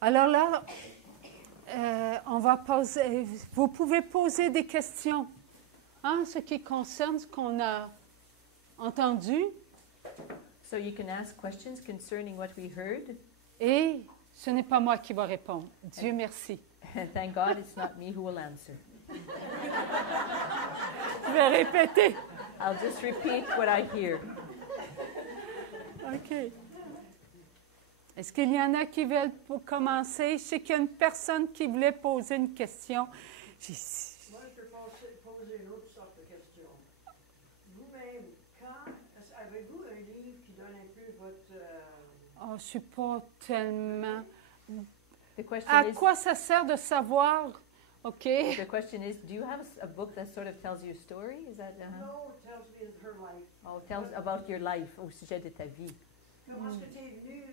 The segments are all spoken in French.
Alors là, on va poser, vous pouvez poser des questions en ce qui concerne ce qu'on a entendu. So you can ask questions concerning what we heard. Et ce n'est pas moi qui va répondre. Dieu merci. And thank God it's not me who will answer. Je vais répéter. I'll just repeat what I hear. OK. Est-ce qu'il y en a qui veulent pour commencer? Je sais qu'il y a une personne qui voulait poser une question. Moi, je peux poser une autre sorte de question. Vous-même, avez-vous un livre qui donne un peu votre... Oh, je ne suis pas tellement... The question À is, quoi ça sert de savoir? OK. the question is, do you have a book that sort of tells you a story? Is that No, it tells me her life. oh, tells about your life, au sujet de ta vie. Comment est-ce que tu es venu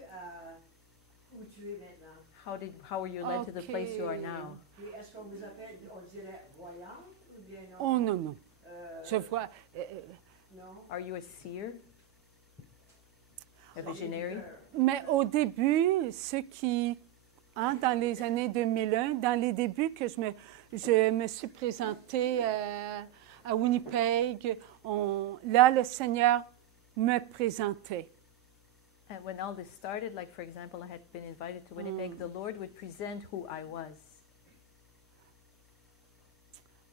où tu es maintenant? How were you led to the place you are Okay. now? Et est-ce qu'on vous appelle, on dirait voyante ou bien non? Oh non, non. Euh, Je vois... Non. Are you a seer? A visionary? mais au début, ceux qui... dans les années 2001, dans les débuts que je me suis présentée à Winnipeg, là, le Seigneur me présentait. And when all this started, like for example, I had been invited to Winnipeg, the Lord would present who I was.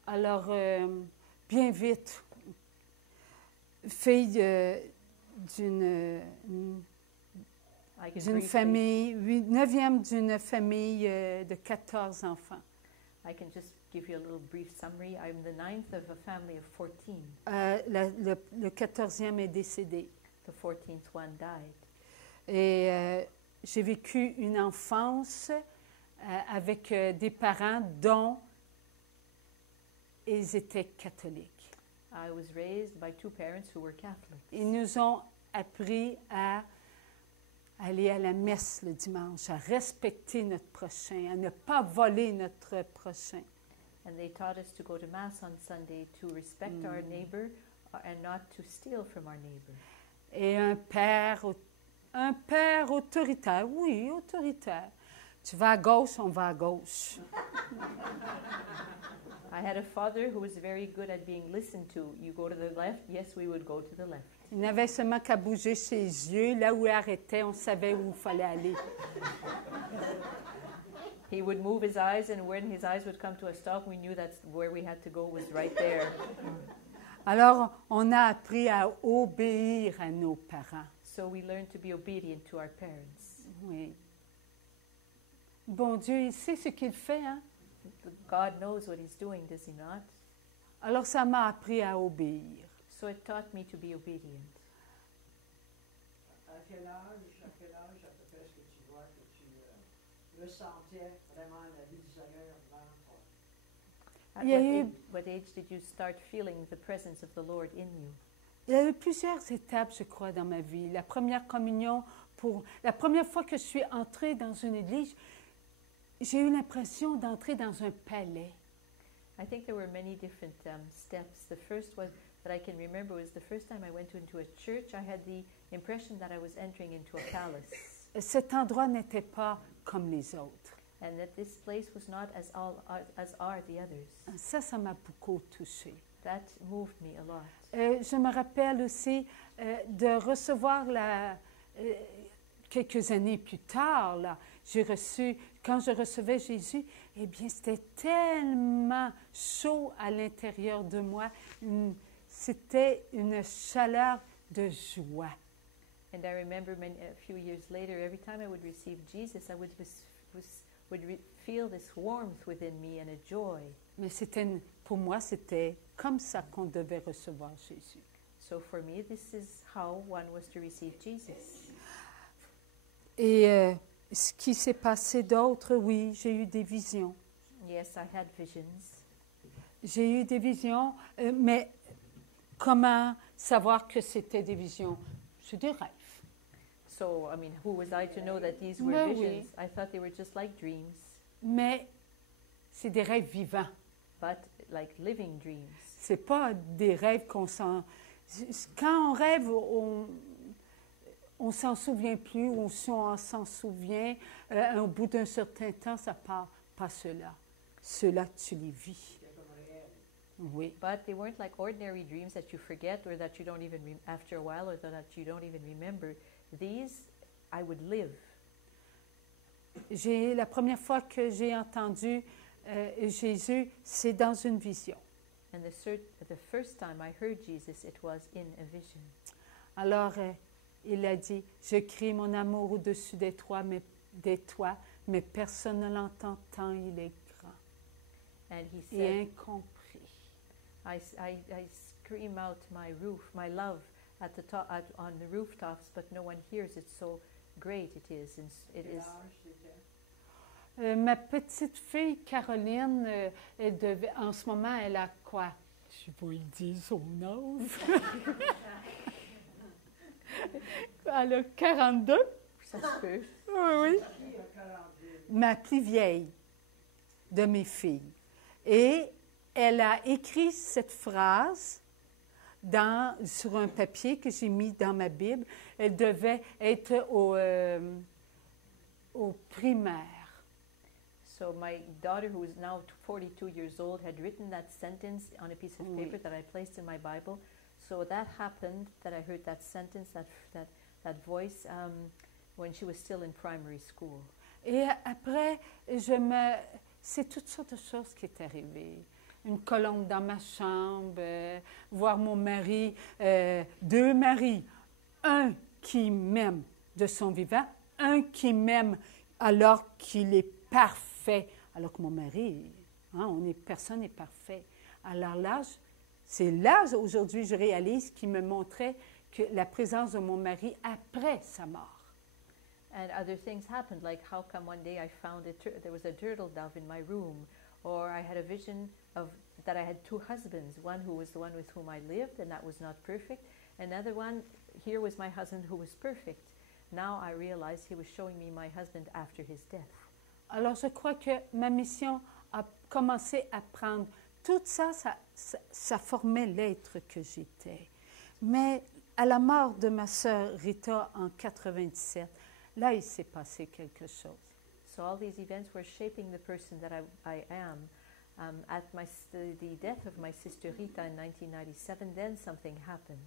Alors, bien vite, fille d'une I can d'une briefly- famille, 9e d'une famille de 14 enfants. I can just give you a little brief summary. I'm the 9th of a family of 14. Le 14e est décédé. The 14th one died. Et j'ai vécu une enfance avec des parents dont ils étaient catholiques. I was raised by two parents who were Catholics. Ils nous ont appris à aller à la messe le dimanche, à respecter notre prochain, à ne pas voler notre prochain. And they taught us to go to Mass on Sunday, to respect our neighbor and not to steal from our neighbor. Et un père autoritaire, oui, autoritaire. Tu vas à gauche, on va à gauche. I had a father who was very good at being listened to. You go to the left, yes, we would go to the left. Il n'avait seulement qu'à bouger ses yeux. Là où il arrêtait, on savait où il fallait aller. He would move his eyes, and when his eyes would come to a stop, we knew that where we had to go was right there. Alors, on a appris à obéir à nos parents. So we learned to be obedient to our parents. Oui. Bon Dieu, il sait ce qu'il fait, hein? God knows what he's doing, does he not? Alors, ça m'a appris à obéir. So it taught me to be obedient. À quel âge, à peu près, est-ce que tu vois que tu ressentais vraiment la vie du Seigneur devant toi? At Yeah, what age did you start feeling the presence of the Lord in you? Il y a eu plusieurs étapes, je crois, dans ma vie. La première communion, la première fois que je suis entrée dans une église, j'ai eu l'impression d'entrer dans un palais. I think there were many different steps. The first one that I can remember was the first time I went into a church. I had the impression that I was entering into a palace, Cet endroit n'était pas comme les autres. and that this place was not as are the others. Ça m'a beaucoup touchée. That moved me a lot. Je me rappelle aussi de recevoir quelques années plus tard, là, quand je recevais Jésus, eh bien, c'était tellement chaud à l'intérieur de moi. C'était une chaleur de joie. And I remember a few years later, every time I would receive Jesus, I would feel this warmth within me and a joy. Mais pour moi, c'était comme ça qu'on devait recevoir Jésus. So for me, this is how one was to receive Jesus. Et ce qui s'est passé d'autre, oui, j'ai eu des visions. Yes, I had visions. J'ai eu des visions, mais comment savoir que c'était des visions? C'est des rêves. So, I mean, who was I to know that these were Mais visions? oui. I thought they were just like dreams, Mais c'est des rêves vivants. but like living dreams. C'est pas des rêves qu'on sent. Quand on rêve, on s'en souvient plus, ou si on s'en souvient, au bout d'un certain temps, ça part. Pas ceux-là. Ceux-là, tu les vis. Oui. But they weren't like ordinary dreams that you forget or that you don't even, after a while, or that you don't even remember. These, I would live. La première fois que j'ai entendu Jésus, c'est dans une vision. And the first time I heard Jesus, it was in a vision. Alors, il a dit, je crie mon amour au-dessus des toits, mais personne ne l'entend tant il est grand And he et said, incompris. I scream out my love at the top, on the rooftops, but no one hears it. So great it is. And it is. Ma petite fille Caroline, en ce moment, elle a quoi? Je vais lui dire son âge. Elle a 42. Ça se peut. Oui. Ma plus vieille de mes filles. Et elle a écrit cette phrase sur un papier que j'ai mis dans ma Bible. Elle devait être au primaire. So my daughter, who is now 42 years old, had written that sentence on a piece of paper that I placed in my Bible. So that happened, that I heard that sentence, that voice, when she was still in primary school. Et après, c'est toutes sortes de choses qui est arrivées. Une colombe dans ma chambre, voir mon mari, deux maris, un qui m'aime de son vivant, un qui m'aime alors qu'il est parfait, alors que mon mari, personne n'est parfait. Alors là, c'est là aujourd'hui je réalise qu'il me montrait que la présence de mon mari après sa mort. And other things happened, like how come one day I found there was a turtle dove in my room, or I had a vision of that I had two husbands, one who was the one with whom I lived, and that was not perfect. Another one, here was my husband who was perfect. Now I realized he was showing me my husband after his death. Alors je crois que ma mission a commencé à prendre tout ça, ça formait l'être que j'étais. Mais à la mort de ma sœur Rita en 97, là il s'est passé quelque chose. So all these events were shaping the person that I am. At the death of my sister Rita in 1997, then something happened.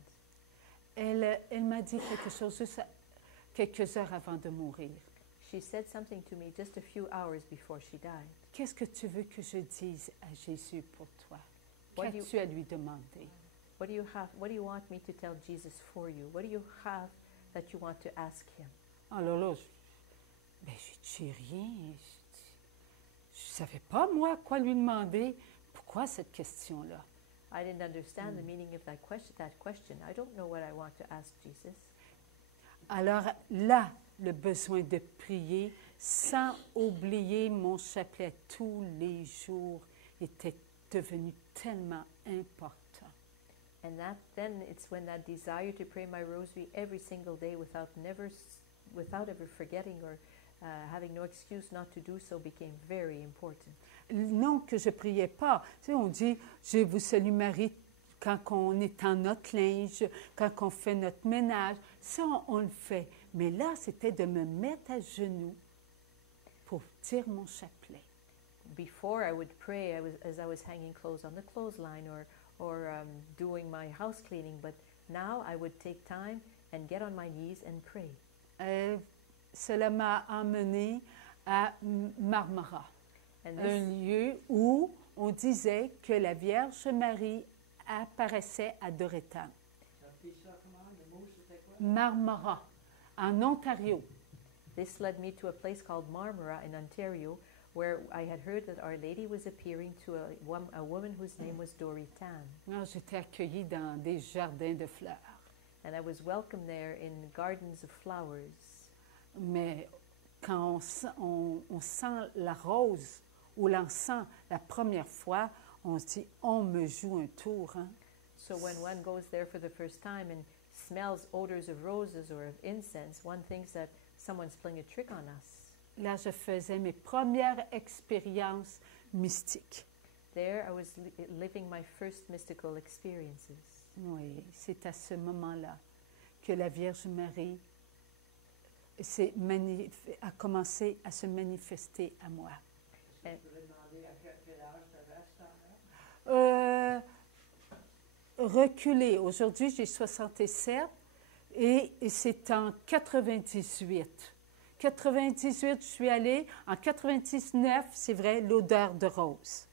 Elle m'a dit quelque chose juste quelques heures avant de mourir. She said something to me just a few hours before she died. Qu'est-ce que tu veux que je dise à Jésus pour toi? Qu'as-tu à lui demander? What do you want me to tell Jesus for you? What do you have that you want to ask him? Alors là, je dis rien. Je ne savais pas, moi, quoi lui demander. Pourquoi cette question-là? I didn't understand the meaning of that question. I don't know what I want to ask Jesus. Alors là, le besoin de prier sans oublier mon chapelet tous les jours était devenu tellement important. And then it's when that desire to pray my rosary every single day without ever forgetting or having no excuse not to do so became very important. Non que je priais pas. Tu sais, on dit « Je vous salue Marie » quand on est en notre linge, quand on fait notre ménage. Ça, on le fait. Mais là, c'était de me mettre à genoux pour dire mon chapelet. Before I would pray as I was hanging clothes on the clothesline or doing my house cleaning, but now I would take time and get on my knees and pray. Cela m'a emmené à Marmara, un lieu où on disait que la Vierge Marie apparaissait à Doretan. Marmara, en Ontario. This led me to a place called Marmara in Ontario, where I had heard that Our Lady was appearing to a woman whose name was Dory Tan. J'étais accueillie dans des jardins de fleurs. And I was welcomed there in gardens of flowers. Mais quand on sent la rose ou l'encens la première fois, on se dit, on me joue un tour. Hein? So when one goes there for the first time and smells odors of roses or of incense, one thinks that someone's playing a trick on us. Là, je faisais mes premières expériences mystiques. There I was living my first mystical experiences. Oui, c'est à ce moment-là que la Vierge Marie a commencé à se manifester à moi. Je voudrais demander à quel âge tu avais à ce temps-là? Reculé. Aujourd'hui, j'ai 67 et c'est en 98. 98, je suis allée. En 99, c'est vrai, l'odeur de rose.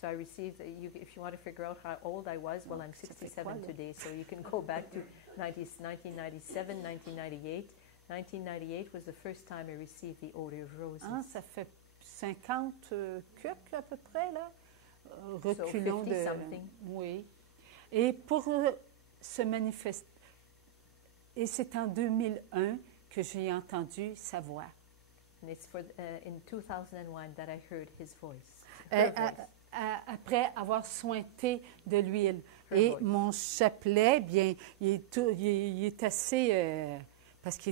So I received, if you want to figure out how old I was, well, I'm 67 today, so you can go back to 1997, 1998. 1998 was the first time I received the odor of roses. Ah, ça fait 50 cucs à peu près, là. Reculons So 50 something. Oui. Et pour se manifester, et c'est en 2001 que j'ai entendu sa voix. And it's in 2001 that I heard his voice. Her voice. Après avoir sointé de l'huile. Her Et voice. mon chapelet, bien, il est assez... parce que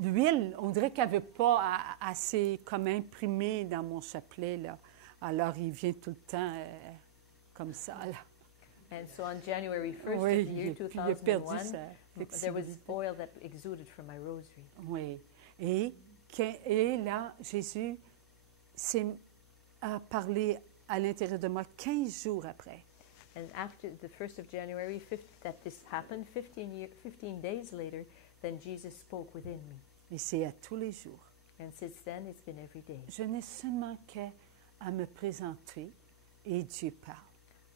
l'huile, on dirait qu'elle ne veut pas assez comme imprimer dans mon chapelet, là. Alors, il vient tout le temps comme ça, là. And so on January 1st Oui, of the year il a perdu 2001, sa there was flexibilité. oil that exuded from my rosary. Oui. Et là, Jésus a parlé à l'intérieur de moi 15 jours après. And after the 1st of January, that this happened, 15 days later, then Jesus spoke within me. Et c'est à tous les jours. And since then, it's been every day. Je n'ai seulement qu'à me présenter et Dieu parle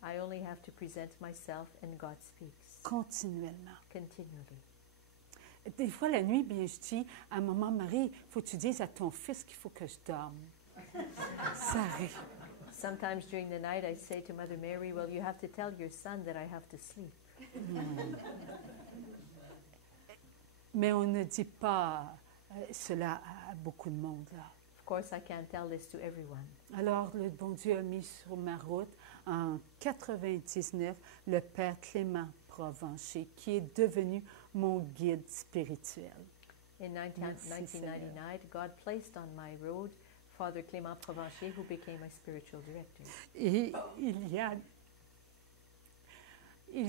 I only have to present myself and God speaks continuellement. continually. Des fois, la nuit, bien, je dis à maman Marie, il faut que tu dises à ton fils qu'il faut que je dorme. Ça arrive. Sometimes during the night, I say to Mother Mary, well, you have to tell your son that I have to sleep. Mais on ne dit pas cela à beaucoup de monde, là. Of course, I can't tell this to everyone. Alors, le bon Dieu a mis sur ma route, en 99, le Père Clément Provencher, qui est devenu mon guide spirituel. In Merci, 1999, God placed on my road Father Clément Provencher, who became my spiritual director. Et il y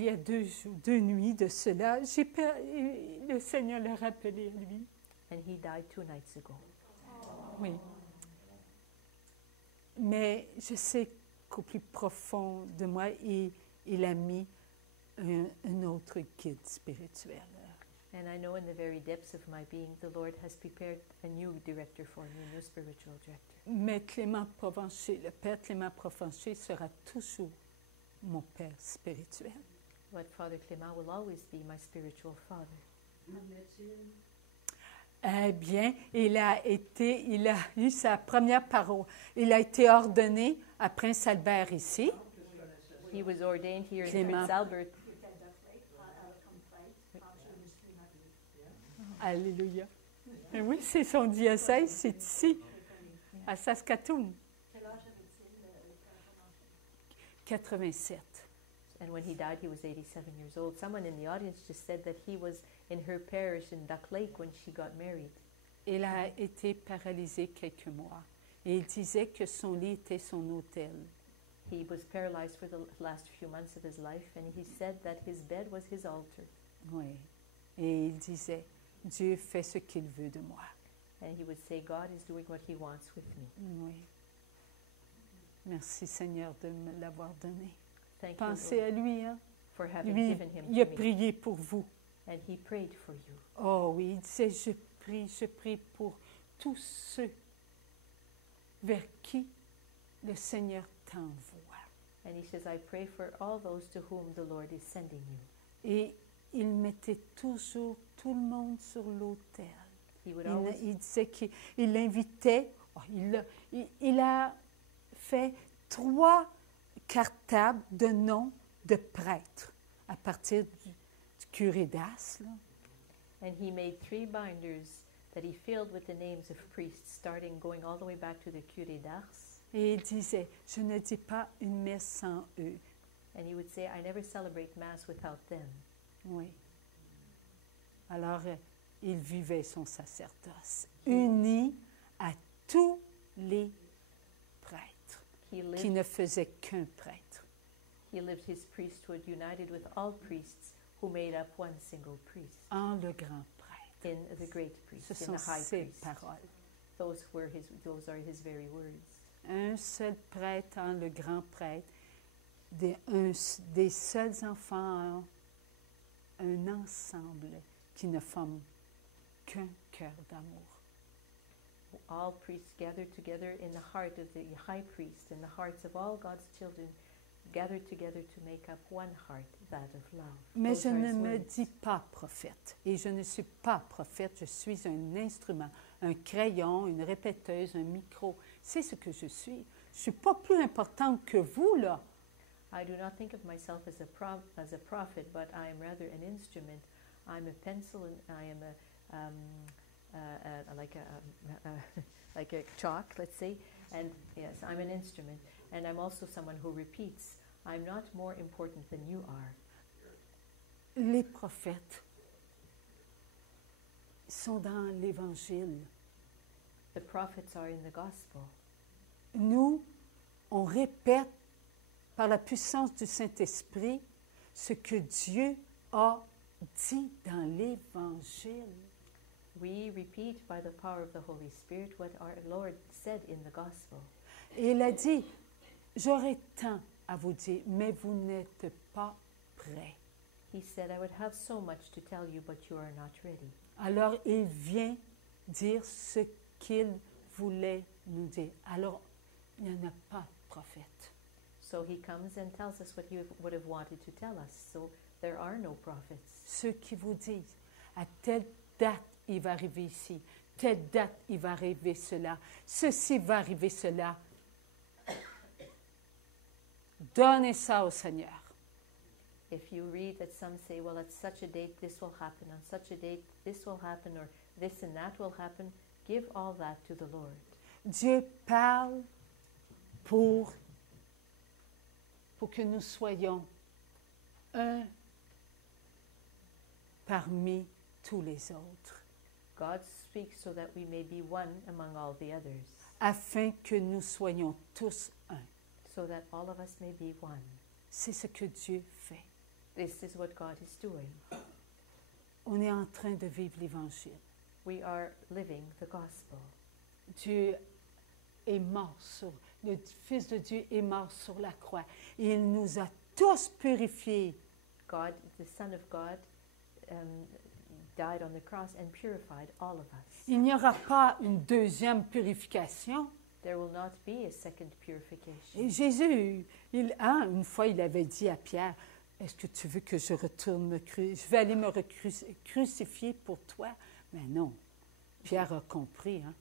a deux nuits de cela, le Seigneur l'a rappelé à lui. And he died 2 nights ago. Oui. Mais je sais qu'au plus profond de moi, il a mis un autre guide spirituel. And I know in the very depths of my being, the Lord has prepared a new director for me, a new spiritual director. Mais Clément Provencher, le Père Clément Provencher sera toujours mon Père spirituel. But Father Clément will always be my spiritual father. Eh bien, il a eu sa première parole. Il a été ordonné à Prince Albert ici. He was ordained here in Clément. Prince Albert. Alléluia. Et oui, c'est son diocèse, c'est ici, à Saskatoon. 87. And when he died, he was 87 years old. Someone in the audience just said that he was in her parish in Duck Lake when she got married. Il a été paralysé quelques mois. Et il disait que son lit était son autel. He was paralyzed for the last few months of his life, and he said that his bed was his altar. Oui. Et il disait, Dieu fait ce qu'il veut de moi. And he would say, God is doing what he wants with me. Oui. Merci Seigneur de me l'avoir donné. Thank Pensez you, à lui, hein? Lord, for having Lui, given him il a to me. prié pour vous. And he prayed for you. Oh oui, il disait, je prie pour tous ceux vers qui le Seigneur t'envoie. And he says, I pray for all those to whom the Lord is sending you. Et il mettait toujours tout le monde sur l'autel. He would always, Il disait qu'il l'invitait. Oh, il a fait 3 cartables de noms de prêtres à partir du curé d'As. Là. and he made 3 binders that he filled with the names of priests, starting going all the way back to the curé d'Ars. Et il disait, je ne dis pas une messe sans eux. And he would say, I never celebrate Mass without them. Oui. Alors, il vivait son sacerdoce, uni à tous les prêtres, He qui lived, ne faisaient qu'un prêtre. he lived his priesthood united with all priests who made up one single priest. En le grand prêtre. in the great priest, Ce in sont the high ses priest. paroles. Those are his very words. Un seul prêtre, le grand prêtre, des seuls enfants, un ensemble qui ne forme qu'un cœur d'amour. All priests gathered together in the heart of the high priest, in the hearts of all God's children, gathered together to make up one heart, that of love. Mais Those je are ne his me words. dis pas prophète. Et je ne suis pas prophète, je suis un instrument, un crayon, une répéteuse, un micro. C'est ce que je suis. Je ne suis pas plus importante que vous, là. I do not think of myself as a prophet, but I am rather an instrument. I'm a pencil, and I am like a chalk, let's say. And yes, I'm an instrument, and I'm also someone who repeats. I'm not more important than you are. Les prophètes sont dans l'Évangile. The prophets are in the gospel. Nous, on répète par la puissance du Saint-Esprit ce que Dieu a dit dans l'Évangile. We repeat by the power of the Holy Spirit what our Lord said in the gospel. Et il a dit, j'aurais tant à vous dire, mais vous n'êtes pas prêts. He said, I would have so much to tell you, but you are not ready. Alors, il vient dire ce qu'il voulait nous dire. Alors, il n'y en a pas de prophète. So he comes and tells us what he would have wanted to tell us. So there are no prophets. Ceux qui vous disent, à telle date, il va arriver ici, telle date, il va arriver cela, ceci va arriver cela. Donnez ça au Seigneur. If you read that some say, well, at such a date this will happen, on such a date this will happen, or this and that will happen, give all that to the Lord. Dieu parle pour que nous soyons un parmi tous les autres, God speaks so that we may be one among all the others, afin que nous soyons tous un. so that all of us may be one. C'est ce que Dieu fait. This is what God is doing. On est en train de vivre l'Évangile. We are living the gospel. Dieu est mort le Fils de Dieu est mort sur la croix. Et il nous a tous purifiés. God, the Son of God, died on the cross and purified all of us. Il n'y aura pas une deuxième purification. There will not be a second purification. Et Jésus, une fois, il avait dit à Pierre, est-ce que tu veux que je retourne je vais aller me crucifier pour toi? Mais non. Pierre a compris. Hein?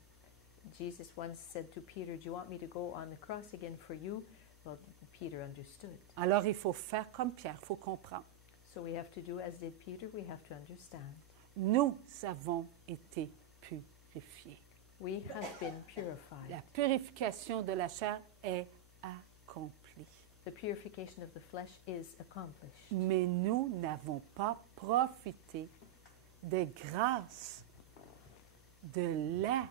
Jesus once said to Peter, do you want me to go on the cross again for you? Well, Peter understood. Alors, il faut faire comme Pierre, il faut comprendre. So we have to do as did Peter, we have to understand. Nous avons été purifiés. We have been purified. La purification de la chair est accomplie. The purification of the flesh is accomplished. Mais nous n'avons pas profité des grâces de la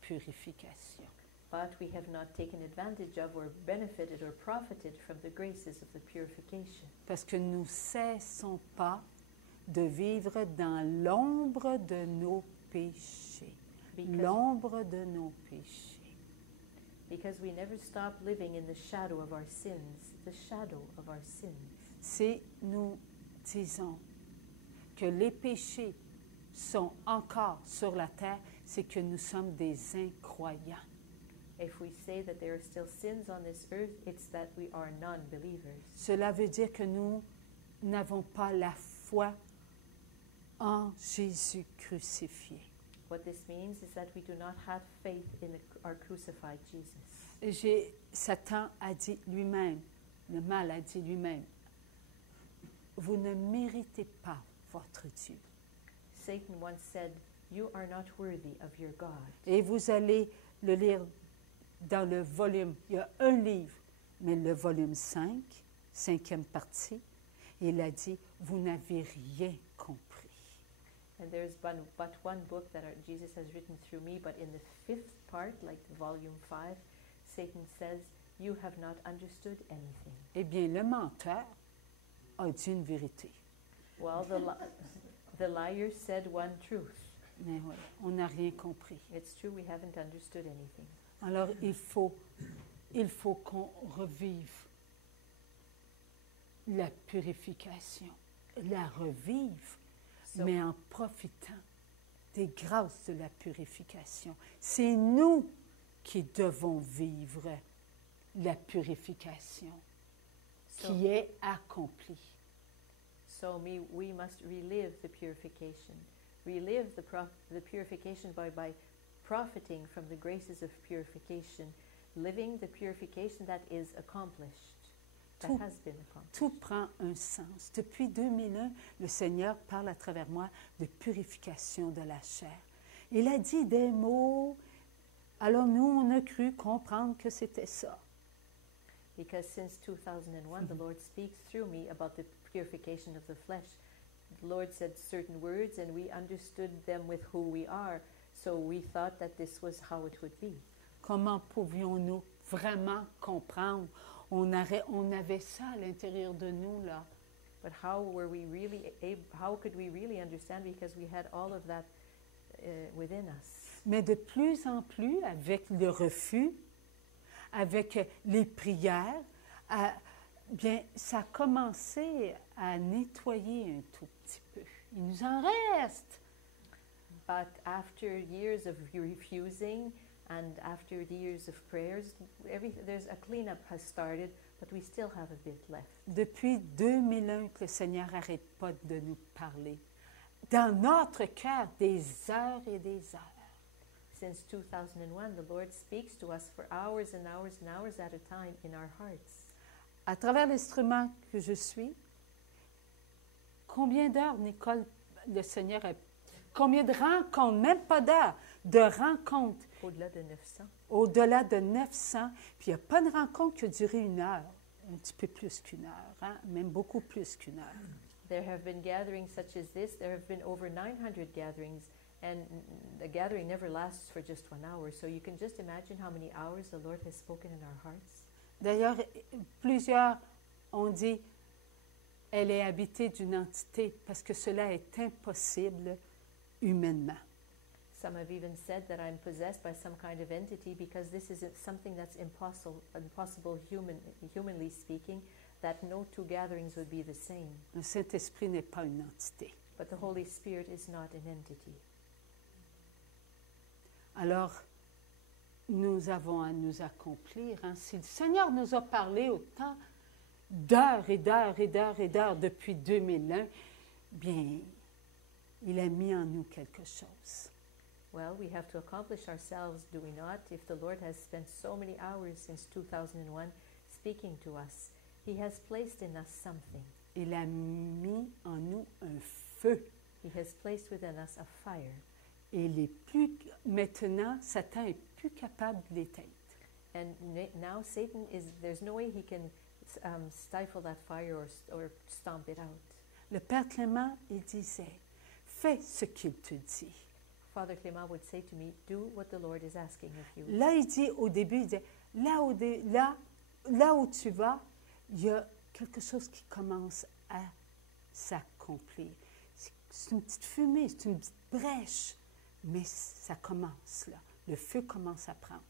purification. But we have not taken advantage of or benefited or profited from the graces of the purification. Parce que nous ne cessons pas de vivre dans l'ombre de nos péchés. L'ombre de nos péchés. Because we never stop living in the shadow of our sins, the shadow of our sins. Si nous disons que les péchés sont encore sur la terre, c'est que nous sommes des incroyants. If we say that there are still sins on this earth, it's that we are non-believers. Cela veut dire que nous n'avons pas la foi en Jésus crucifié. What this means is that we do not have faith in our crucified Jesus. Satan a dit lui-même, le mal a dit lui-même, vous ne méritez pas votre Dieu. Satan once said, you are not worthy of your God. Et vous allez le lire dans le volume, il y a un livre, mais le volume 5, 5e partie, il a dit, vous n'avez rien compris. And there's but one book that Jesus has written through me, but in the 5th part, like volume 5, Satan says, you have not understood anything. Eh bien, le menteur a dit une vérité. Well, the liar said one truth. Mais ouais, on n'a rien compris. It's true we haven't understood anything. Alors, il faut qu'on revive la purification, la revive, So- mais en profitant des grâces de la purification. C'est nous qui devons vivre la purification qui est accomplie. So we must relive the purification. Relive the purification by profiting from the graces of purification, living the purification that is accomplished, that Tout- has been accomplished. Tout prend un sens. Depuis 2001, le Seigneur parle à travers moi de purification de la chair. Il a dit des mots, alors nous, on a cru comprendre que c'était ça. Because since 2001, the Lord speaks through me about the purification of the flesh. The Lord said certain words, and we understood them with who we are. So we thought that this was how it would be. Comment pouvions-nous vraiment comprendre? On avait ça à l'intérieur de nous, là. But how were we really how could we really understand, because we had all of that within us? Mais de plus en plus, avec le refus, avec les prières, bien, ça a commencé à nettoyer un tout petit peu. Il nous en reste. But after years of refusing and after the years of prayers, there's a cleanup has started, but we still have a bit left. Depuis 2001 que le Seigneur n'arrête pas de nous parler. Dans notre cœur, des heures et des heures. Since 2001, the Lord speaks to us for hours and hours and hours at a time in our hearts. À travers l'instrument que je suis, combien d'heures, Nicole, le Seigneur a... Combien de rencontres, même pas d'heures, de rencontres. Au-delà de 900. Au-delà de 900. Puis il n'y a pas de rencontre qui a duré 1 heure. Un petit peu plus qu'1 heure, hein? Même beaucoup plus qu'1 heure. There have been gatherings such as this. There have been over 900 gatherings, and the gathering never lasts for just 1 hour. So you can just imagine how many hours the Lord has spoken in our hearts. D'ailleurs, plusieurs ont dit, elle est habitée d'une entité parce que cela est impossible humainement. Some have even said that I'm possessed by some kind of entity, because this is something that's impossible humanly speaking, that no two gatherings would be the same. Le Saint-Esprit n'est pas une entité. But the Holy Spirit is not an entity. Alors, nous avons à nous accomplir. Hein. Si le Seigneur nous a parlé autant d'heures et d'heures et d'heures et d'heures depuis 2001, bien, il a mis en nous quelque chose. Well, we have to accomplish ourselves, do we not? If the Lord has spent so many hours since 2001 speaking to us, He has placed in us something. Il a mis en nous un feu. He has placed within us a fire. Et maintenant, Satan est plus capable de l'éteindre. And now Satan there's no way he can stifle that fire or stomp it out. Le Père Clément, il disait, fais ce qu'il te dit. Father Clément would say to me, do what the Lord is asking of you. Là, il dit au début, il dit, là où tu vas, il y a quelque chose qui commence à s'accomplir. C'est une petite fumée, c'est une petite brèche, mais ça commence là. Le feu commence à prendre.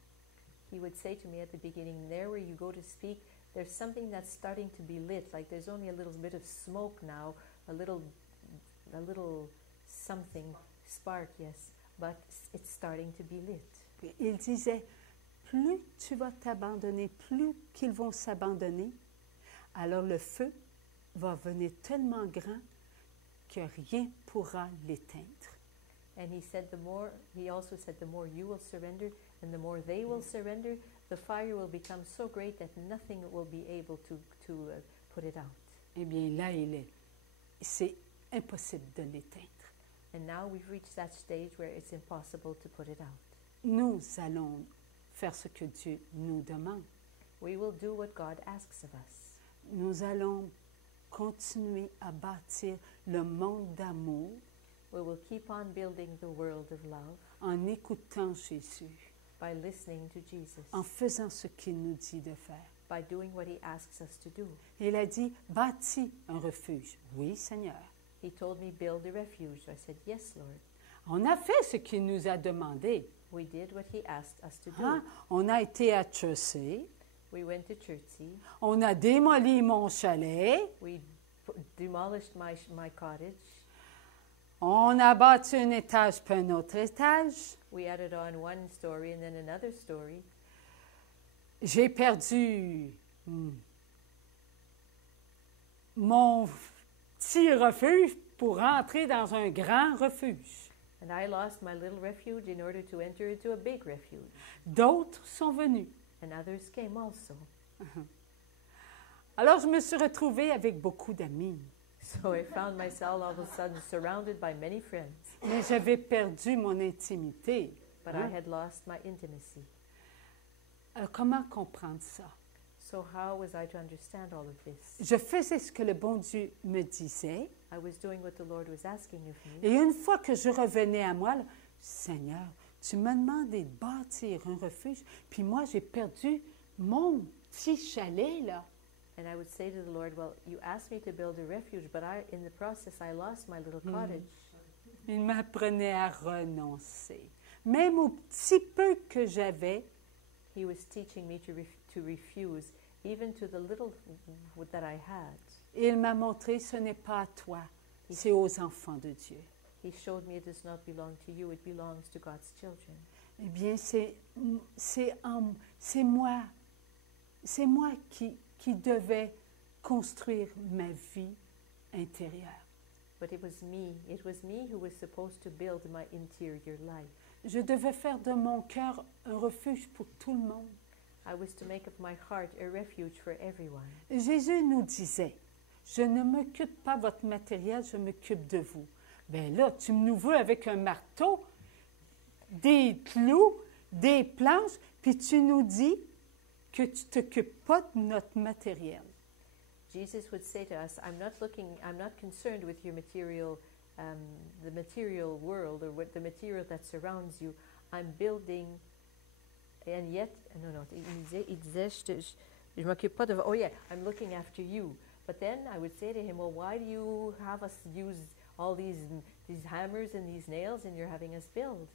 He would say to me at the beginning, there where you go to speak, there's something that's starting to be lit. Like there's only a little bit of smoke now, a little something, spark, yes, but it's starting to be lit. Il disait, plus tu vas t'abandonner, plus qu'ils vont s'abandonner, alors le feu va venir tellement grand que rien ne pourra l'éteindre. And he also said, the more you will surrender and the more they will surrender, the fire will become so great that nothing will be able to put it out. Eh bien, là, c'est impossible de l'éteindre. And now we've reached that stage where it's impossible to put it out. Nous allons faire ce que Dieu nous demande. We will do what God asks of us. Nous allons continuer à bâtir le monde d'amour We will keep on building the world of love en écoutant Jésus, by listening to Jesus, en faisant ce qu'il nous dit de faire. by doing what He asks us to do. Il a dit, bâtis un refuge. Oui, Seigneur. He told me, build a refuge. I said, yes, Lord. On a fait ce qu'il nous a demandé. We did what he asked us to do. Hein? On a été à Chelsea. We went to Chertsey. On a démoli mon chalet. We demolished my cottage. On a bâti un étage puis un autre étage. We added on one story and then another story. J'ai perdu mon petit refuge pour entrer dans un grand refuge. And I lost my little refuge in order to enter into a big refuge. D'autres sont venus. And others came also. Alors, je me suis retrouvée avec beaucoup d'amis. So I found myself all of a sudden surrounded by many friends. Mais j'avais perdu mon intimité. But I had lost my intimacy. Alors, comment comprendre ça? So how was I to understand all of this? Je faisais ce que le bon Dieu me disait. I was doing what the Lord was asking of me. Et une fois que je revenais à moi, là, Seigneur, tu m'as demandé de bâtir un refuge, puis moi, j'ai perdu mon petit chalet, là. And I would say to the Lord, well, you asked me to build a refuge, but in the process, I lost my little cottage. Il m'apprenait à renoncer. Même au petit peu que j'avais, He was teaching me to refuse, even to the little that I had. il m'a montré, ce n'est pas à toi, c'est aux enfants de Dieu. He showed me it does not belong to you, it belongs to God's children. Eh bien, c'est moi qui devais construire ma vie intérieure. But it was me who was supposed to build my interior life. Je devais faire de mon cœur un refuge pour tout le monde. I was to make of my heart a refuge for everyone. Jésus nous disait, je ne m'occupe pas de votre matériel, je m'occupe de vous. Bien là, tu nous veux avec un marteau, des clous, des planches, puis tu nous dis que tu ne t'occupes pas de notre matériel. Jesus would say to us, I'm not concerned with your material, the material world or with the material that surrounds you. I'm building, and yet, il disait, je m'occupe pas de, oh yeah, I'm looking after you. But then I would say to him, well, why do you have us use all these hammers and these nails and you're having us build?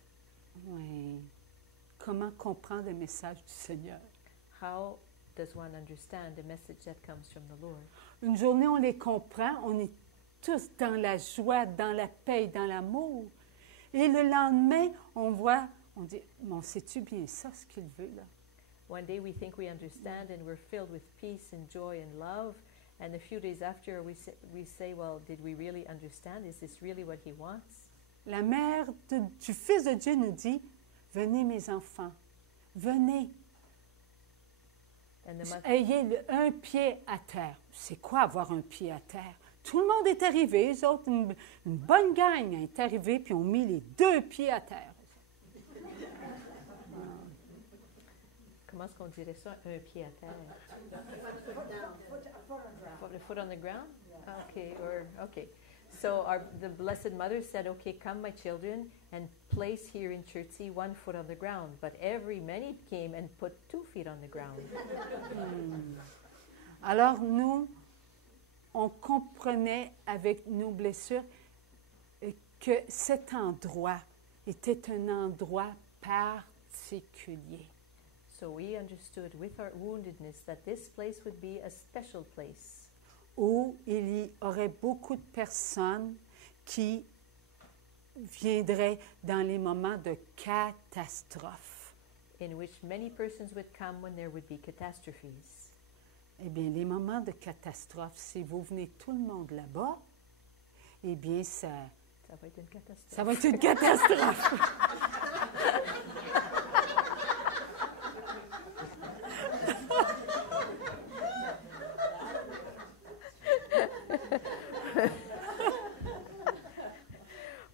Oui. Comment comprendre le message du Seigneur? How does one understand the message that comes from the Lord? Une journée, on les comprend, on est tous dans la joie, dans la paix, dans l'amour. Et le lendemain, on dit, bon, sais-tu bien ça, ce qu'il veut, là? One day we think we understand and we're filled with peace and joy and love. And a few days after we say, well, did we really understand? Is this really what he wants? La mère du Fils de Dieu nous dit, venez mes enfants, venez. Ayez un pied à terre. C'est quoi avoir un pied à terre? Tout le monde est arrivé, les autres, une bonne gang est arrivée, puis ont mis les 2 pieds à terre. Comment est-ce qu'on dirait ça, un pied à terre? Foot on the ground? Okay. So the Blessed Mother said, okay, come my children and place here in Chertsey 1 foot on the ground. But many came and put 2 feet on the ground. Alors nous, on comprenait avec nos blessures que cet endroit était un endroit particulier. So we understood with our woundedness that this place would be a special place. Où il y aurait beaucoup de personnes qui viendraient dans les moments de catastrophe. In which many persons would come when there would be catastrophes. Eh bien, les moments de catastrophe, si vous venez tout le monde là-bas, eh bien, ça va être une catastrophe. Ça va être une catastrophe.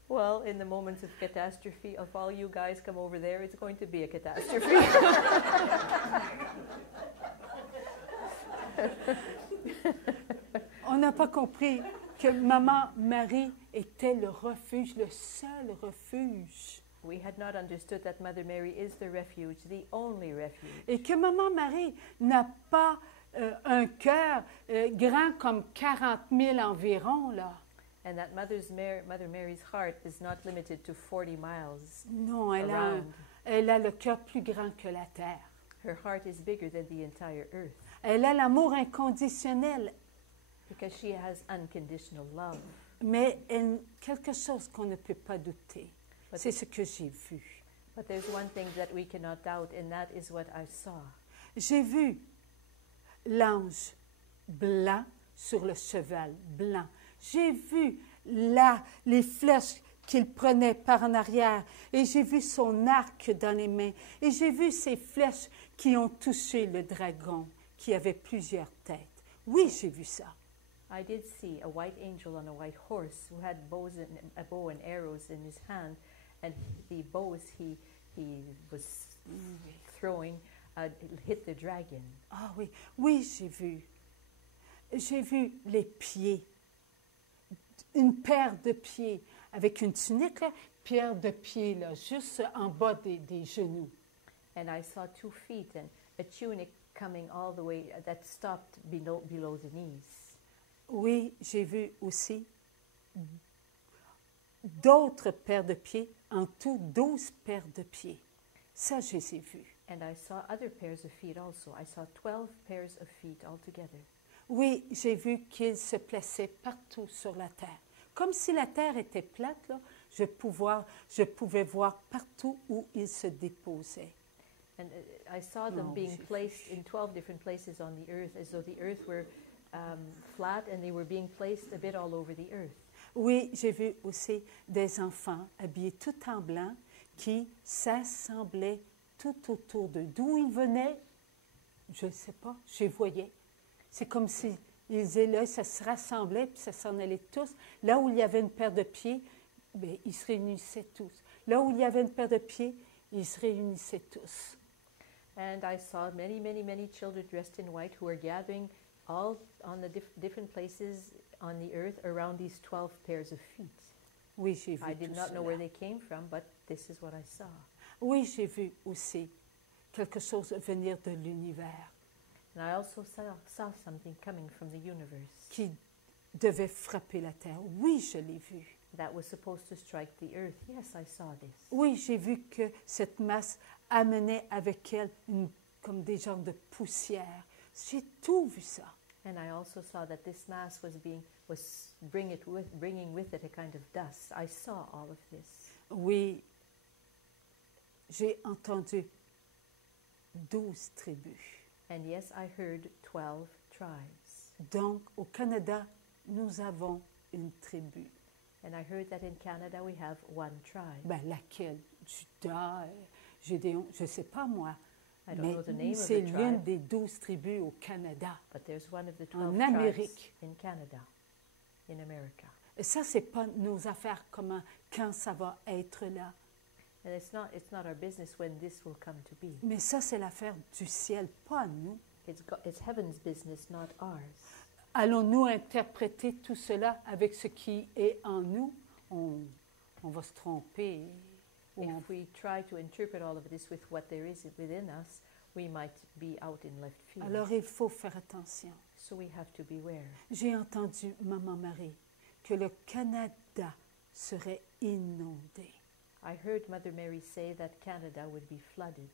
Well, in the moments of catastrophe, if all you guys come over there, it's going to be a catastrophe. On n'a pas compris que Maman Marie était le refuge, le seul refuge. We had not understood that Mother Mary is the refuge, the only refuge. Et que Maman Marie n'a pas un cœur grand comme 40 000 environ, là. And that Mother Mary's heart is not limited to 40 miles Non, around. elle a le cœur plus grand que la terre. Her heart is bigger than the entire earth Elle a l'amour inconditionnel, because she has unconditional love. mais quelque chose qu'on ne peut pas douter. But, C'est ce que j'ai vu. but there's one thing that we cannot doubt, and that is what I saw. J'ai vu l'ange blanc sur le cheval blanc. J'ai vu là les flèches qu'il prenait par en arrière et j'ai vu son arc dans les mains et j'ai vu ces flèches qui ont touché le dragon qui avait plusieurs têtes. Oui, j'ai vu ça. I did see a white angel on a white horse who had a bow and arrows in his hand, and the bows he was throwing hit the dragon. Ah oui, oui, j'ai vu. J'ai vu les pieds, une paire de pieds avec une tunique, là, paire de pieds là, juste en bas des genoux. And I saw 2 feet and a tunic coming all the way that stopped below the knees. Oui, j'ai vu aussi d'autres paires de pieds, en tout 12 paires de pieds. Ça, je les ai vus. And I saw other pairs of feet also. I saw 12 pairs of feet altogether. Oui, j'ai vu qu'ils se plaçaient partout sur la terre. Comme si la terre était plate, là, je pouvais voir partout où ils se déposaient. And I saw them Oh, being j'ai placed vu. in 12 different places on the earth, as though the earth were flat and they were being placed a bit all over the earth. Oui, j'ai vu aussi des enfants habillés tout en blanc qui s'assemblaient tout autour d'eux. D'où ils venaient, je ne sais pas, je les voyais. C'est comme si ils étaient là, ça se rassemblait, puis ça s'en allait tous. Là où il y avait une paire de pieds, bien, ils se réunissaient tous. Là où il y avait une paire de pieds, ils se réunissaient tous. And I saw many children dressed in white who were gathering all on the different places on the earth around these 12 pairs of feet. Oui, j'ai vu I did tout not know cela. where they came from, but this is what I saw. Oui, j'ai vu aussi quelque chose venir de l'univers And I also saw something coming from the universe qui devait frapper la terre. Oui, je l'ai vu. that was supposed to strike the earth. Yes, I saw this. Oui, j'ai vu que cette masse amenait avec elle comme des genres de poussière. J'ai tout vu ça. And I also saw that this mass was bringing with it a kind of dust. I saw all of this. Oui, j'ai entendu 12 tribus. And yes, I heard 12 tribes. Donc, au Canada, nous avons une tribu. And I heard that in Canada we have one tribe. Ben, laquelle? Juda, Gédéon, je ne sais pas moi. I don't know the name Mais of c'est the l'une tribe, des 12 tribus au Canada. but there's one of the En 12 tribes Amérique. in Canada, in America. Et ça, ce n'est pas nos affaires, quand ça va être là. And it's not our business when this will come to be. Mais ça, c'est l'affaire du ciel, pas nous. It's heaven's business, not ours. Allons-nous interpréter tout cela avec ce qui est en nous? On va se tromper. If we try to interpret all of this with what there is within us, we might be out in left field. Alors, il faut faire attention. So we have to beware. J'ai entendu, Maman Marie, que le Canada serait inondé. I heard Mother Mary say that Canada would be flooded.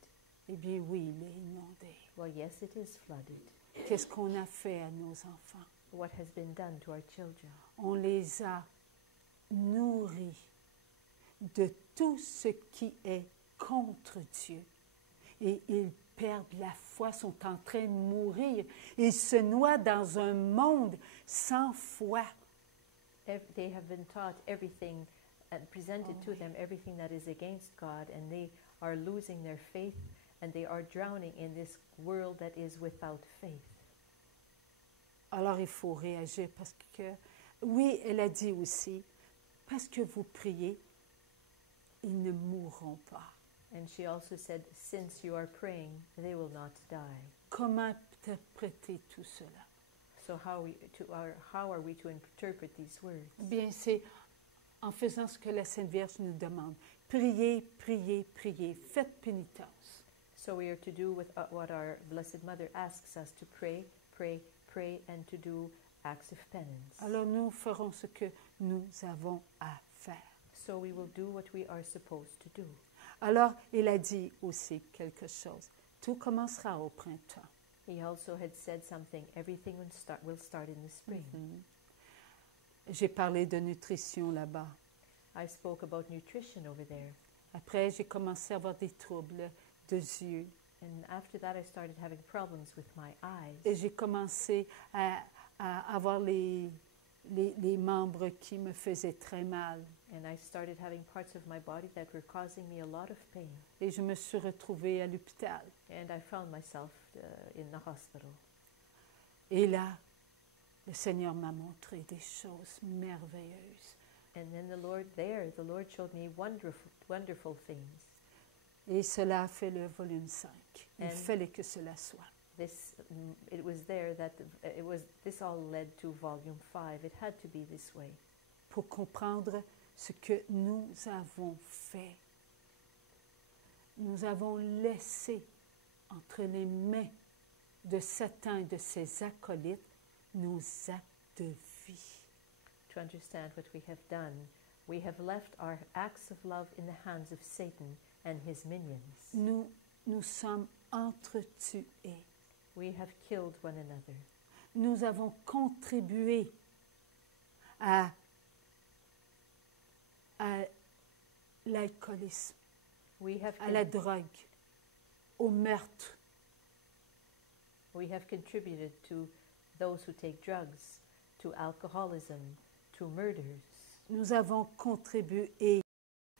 Eh bien, oui, il est inondé. Well, yes, it is flooded. Qu'est-ce qu'on a fait à nos enfants? What has been done to our children? On les a nourris de tout ce qui est contre Dieu. Et ils perdent la foi, sont en train de mourir. Ils se noient dans un monde sans foi. They have been taught everything and presented to them everything that is against God, and they are losing their faith, and they are drowning in this world that is without faith. Alors il faut réagir parce que, oui, elle a dit aussi, parce que vous priez, ils ne mourront pas. And she also said, since you are praying, they will not die. Comment interpréter tout cela? So how are we to interpret these words? Bien, c'est en faisant ce que la Sainte Vierge nous demande. Priez, priez, priez. Faites pénitence. So we are to do with what our Blessed Mother asks us to pray, pray, pray, and to do acts of penance. Alors nous ferons ce que nous avons à faire. So we will do what we are supposed to do. Alors il a dit aussi quelque chose. Tout commencera au printemps. He also had said something, everything will start in the spring. J'ai parlé de nutrition là-bas. I spoke about nutrition over there. Après, j'ai commencé à avoir des troubles de yeux. And after that, I started having problems with my eyes. Et j'ai commencé à avoir les membres qui me faisaient très mal. And I started having parts of my body that were causing me a lot of pain. Et je me suis retrouvée à l'hôpital. And I found myself in the hospital. Et là, le Seigneur m'a montré des choses merveilleuses. And then the Lord showed me wonderful things. Et cela a fait le volume 5. Il And fallait que cela soit. This all led to volume 5. It had to be this way. Pour comprendre ce que nous avons fait. Nous avons laissé entre les mains de Satan et de ses acolytes nos actes de vie. To understand what we have done, we have left our acts of love in the hands of Satan and his minions. Nous sommes entretués. We have killed one another. Nous avons contribué à l'alcoolisme, à la drogue, au meurtre. We have contributed to those who take drugs, to alcoholism, to murders. Nous avons contribué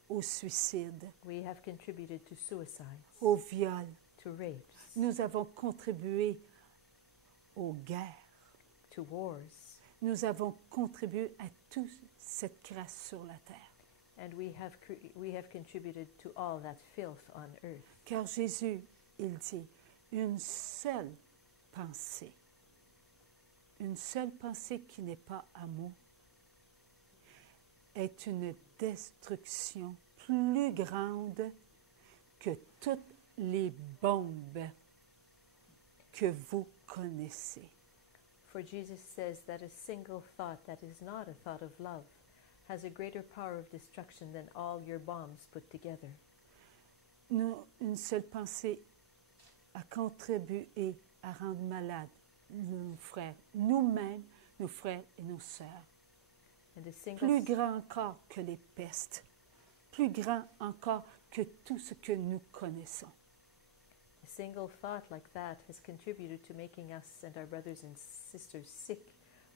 au suicide, We have contributed to suicides, au viol. to rapes, Nous avons contribué aux guerres. to wars. Nous avons contribué à toute cette grâce sur la terre. And we have contributed to all that filth on earth. Car Jésus, il dit, une seule pensée qui n'est pas amour, est une destruction plus grande que toutes les bombes que vous connaissez. For Jesus says that a single thought that is not a thought of love has a greater power of destruction than all your bombs put together. Une seule pensée a contribué à rendre malades nos frères, nous-mêmes, nos frères et nos sœurs. And a single Plus grand encore que les pestes, plus grand encore que tout ce que nous connaissons. A single thought like that has contributed to making us and our brothers and sisters sick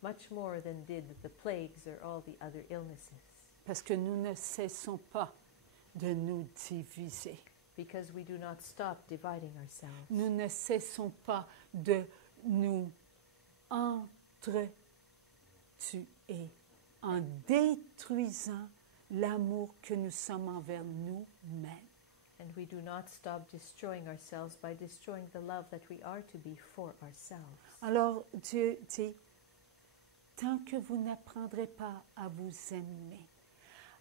much more than did the plagues or all the other illnesses. Parce que nous ne cessons pas de nous diviser. Because we do not stop dividing ourselves. Nous ne cessons pas de nous entretuer en détruisant l'amour que nous sommes envers nous-mêmes. And we do not stop destroying ourselves by destroying the love that we are to be for ourselves. Alors Dieu dit, tant que vous n'apprendrez pas à vous aimer,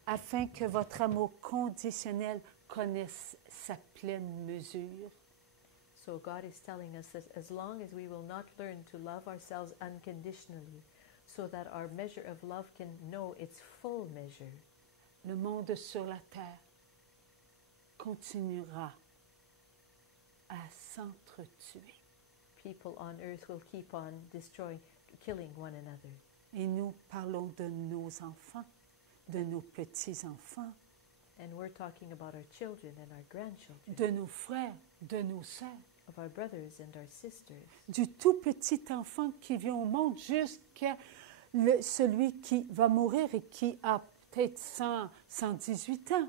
afin que votre amour conditionnel connaisse sa pleine mesure, So God is telling us that as long as we will not learn to love ourselves unconditionally, so that our measure of love can know its full measure, le monde sur la terre continuera à s'entretuer. people on earth will keep on killing one another. Et nous parlons de nos enfants, de nos petits-enfants, And we're talking about our children and our grandchildren, de nos frères, de nos sœurs, of our brothers and our sisters, du tout petit enfant qui vient au monde jusqu'à celui qui va mourir et qui a peut-être 118 ans.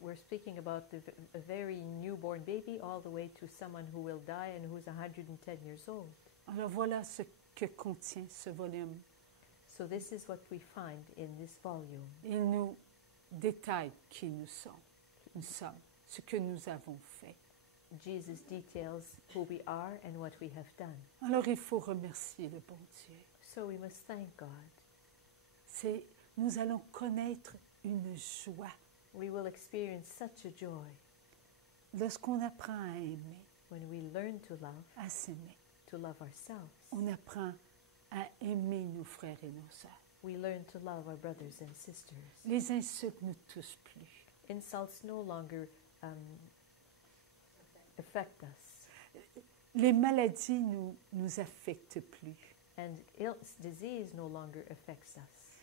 We're speaking about a very newborn baby all the way to someone who will die and who's 110 years old. Alors voilà ce que contient ce volume. So this is what we find in this volume. Il nous détaille qui nous sommes, ce que nous avons fait. Jesus details who we are and what we have done. Alors il faut remercier le bon Dieu. So we must thank God. Nous allons connaître une joie We will experience such a joy lorsqu'on apprend à aimer, when we learn to love à s'aimer. ourselves. On apprend à aimer nos frères et nos sœurs. We learn to love our brothers and sisters. Les insultes ne nous touchent plus. Insults no longer affect us. Les maladies ne nous affectent plus. And disease no longer affects us.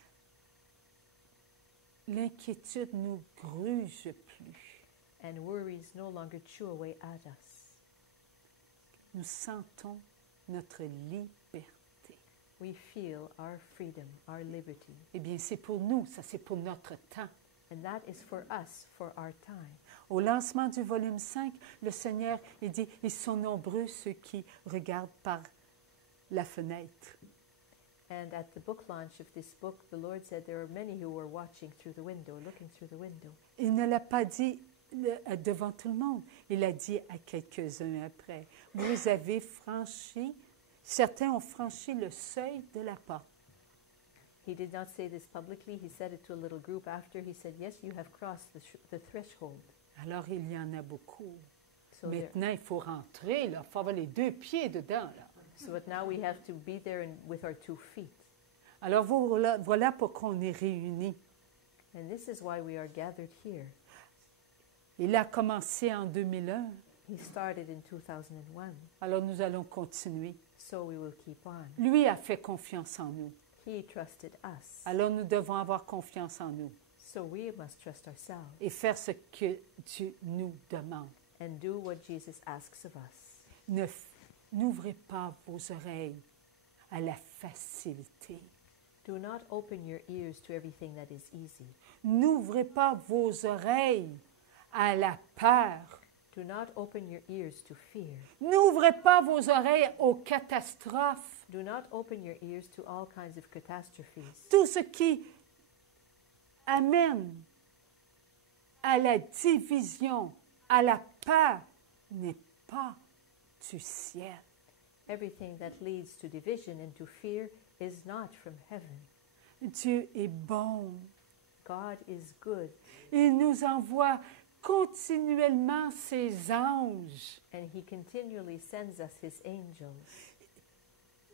L'inquiétude ne nous gruge plus. And worries no longer chew away at us. Nous sentons notre liberté. We feel our freedom, our liberty. Eh bien, c'est pour nous, ça c'est pour notre temps. And that is for us, for our time. Au lancement du volume 5, le Seigneur, il dit, ils sont nombreux ceux qui regardent par la fenêtre. And at the book launch of this book, the Lord said there are many who were watching through the window, looking through the window. Il ne l'a pas dit devant tout le monde. Il a dit à quelques-uns après. Vous avez franchi, certains ont franchi le seuil de la porte. He did not say this publicly. He said it to a little group after. He said, yes, you have crossed the threshold. Alors, il y en a beaucoup. So, Maintenant, il faut rentrer, là. Il faut avoir les 2 pieds dedans, là. but now we have to be there with our 2 feet. Alors, voilà pourquoi on est réunis. And this is why we are gathered here. Il a commencé en 2001. He started in 2001. Alors, nous allons continuer. So we will keep on. Lui a fait confiance en nous. He trusted us. Alors, nous devons avoir confiance en nous So we must trust ourselves et faire ce que Dieu nous demande. and do what Jesus asks of us. N'ouvrez pas vos oreilles à la facilité. Do not open your ears to everything that is easy. N'ouvrez pas vos oreilles à la peur. Do not open your ears to fear. N'ouvrez pas vos oreilles aux catastrophes. Do not open your ears to all kinds of catastrophes. Tout ce qui amène à la division, à la peur, n'est pas du ciel. Everything that leads to division and to fear is not from heaven. Dieu est bon. God is good, Il nous envoie continuellement ses anges. and He continually sends us His angels.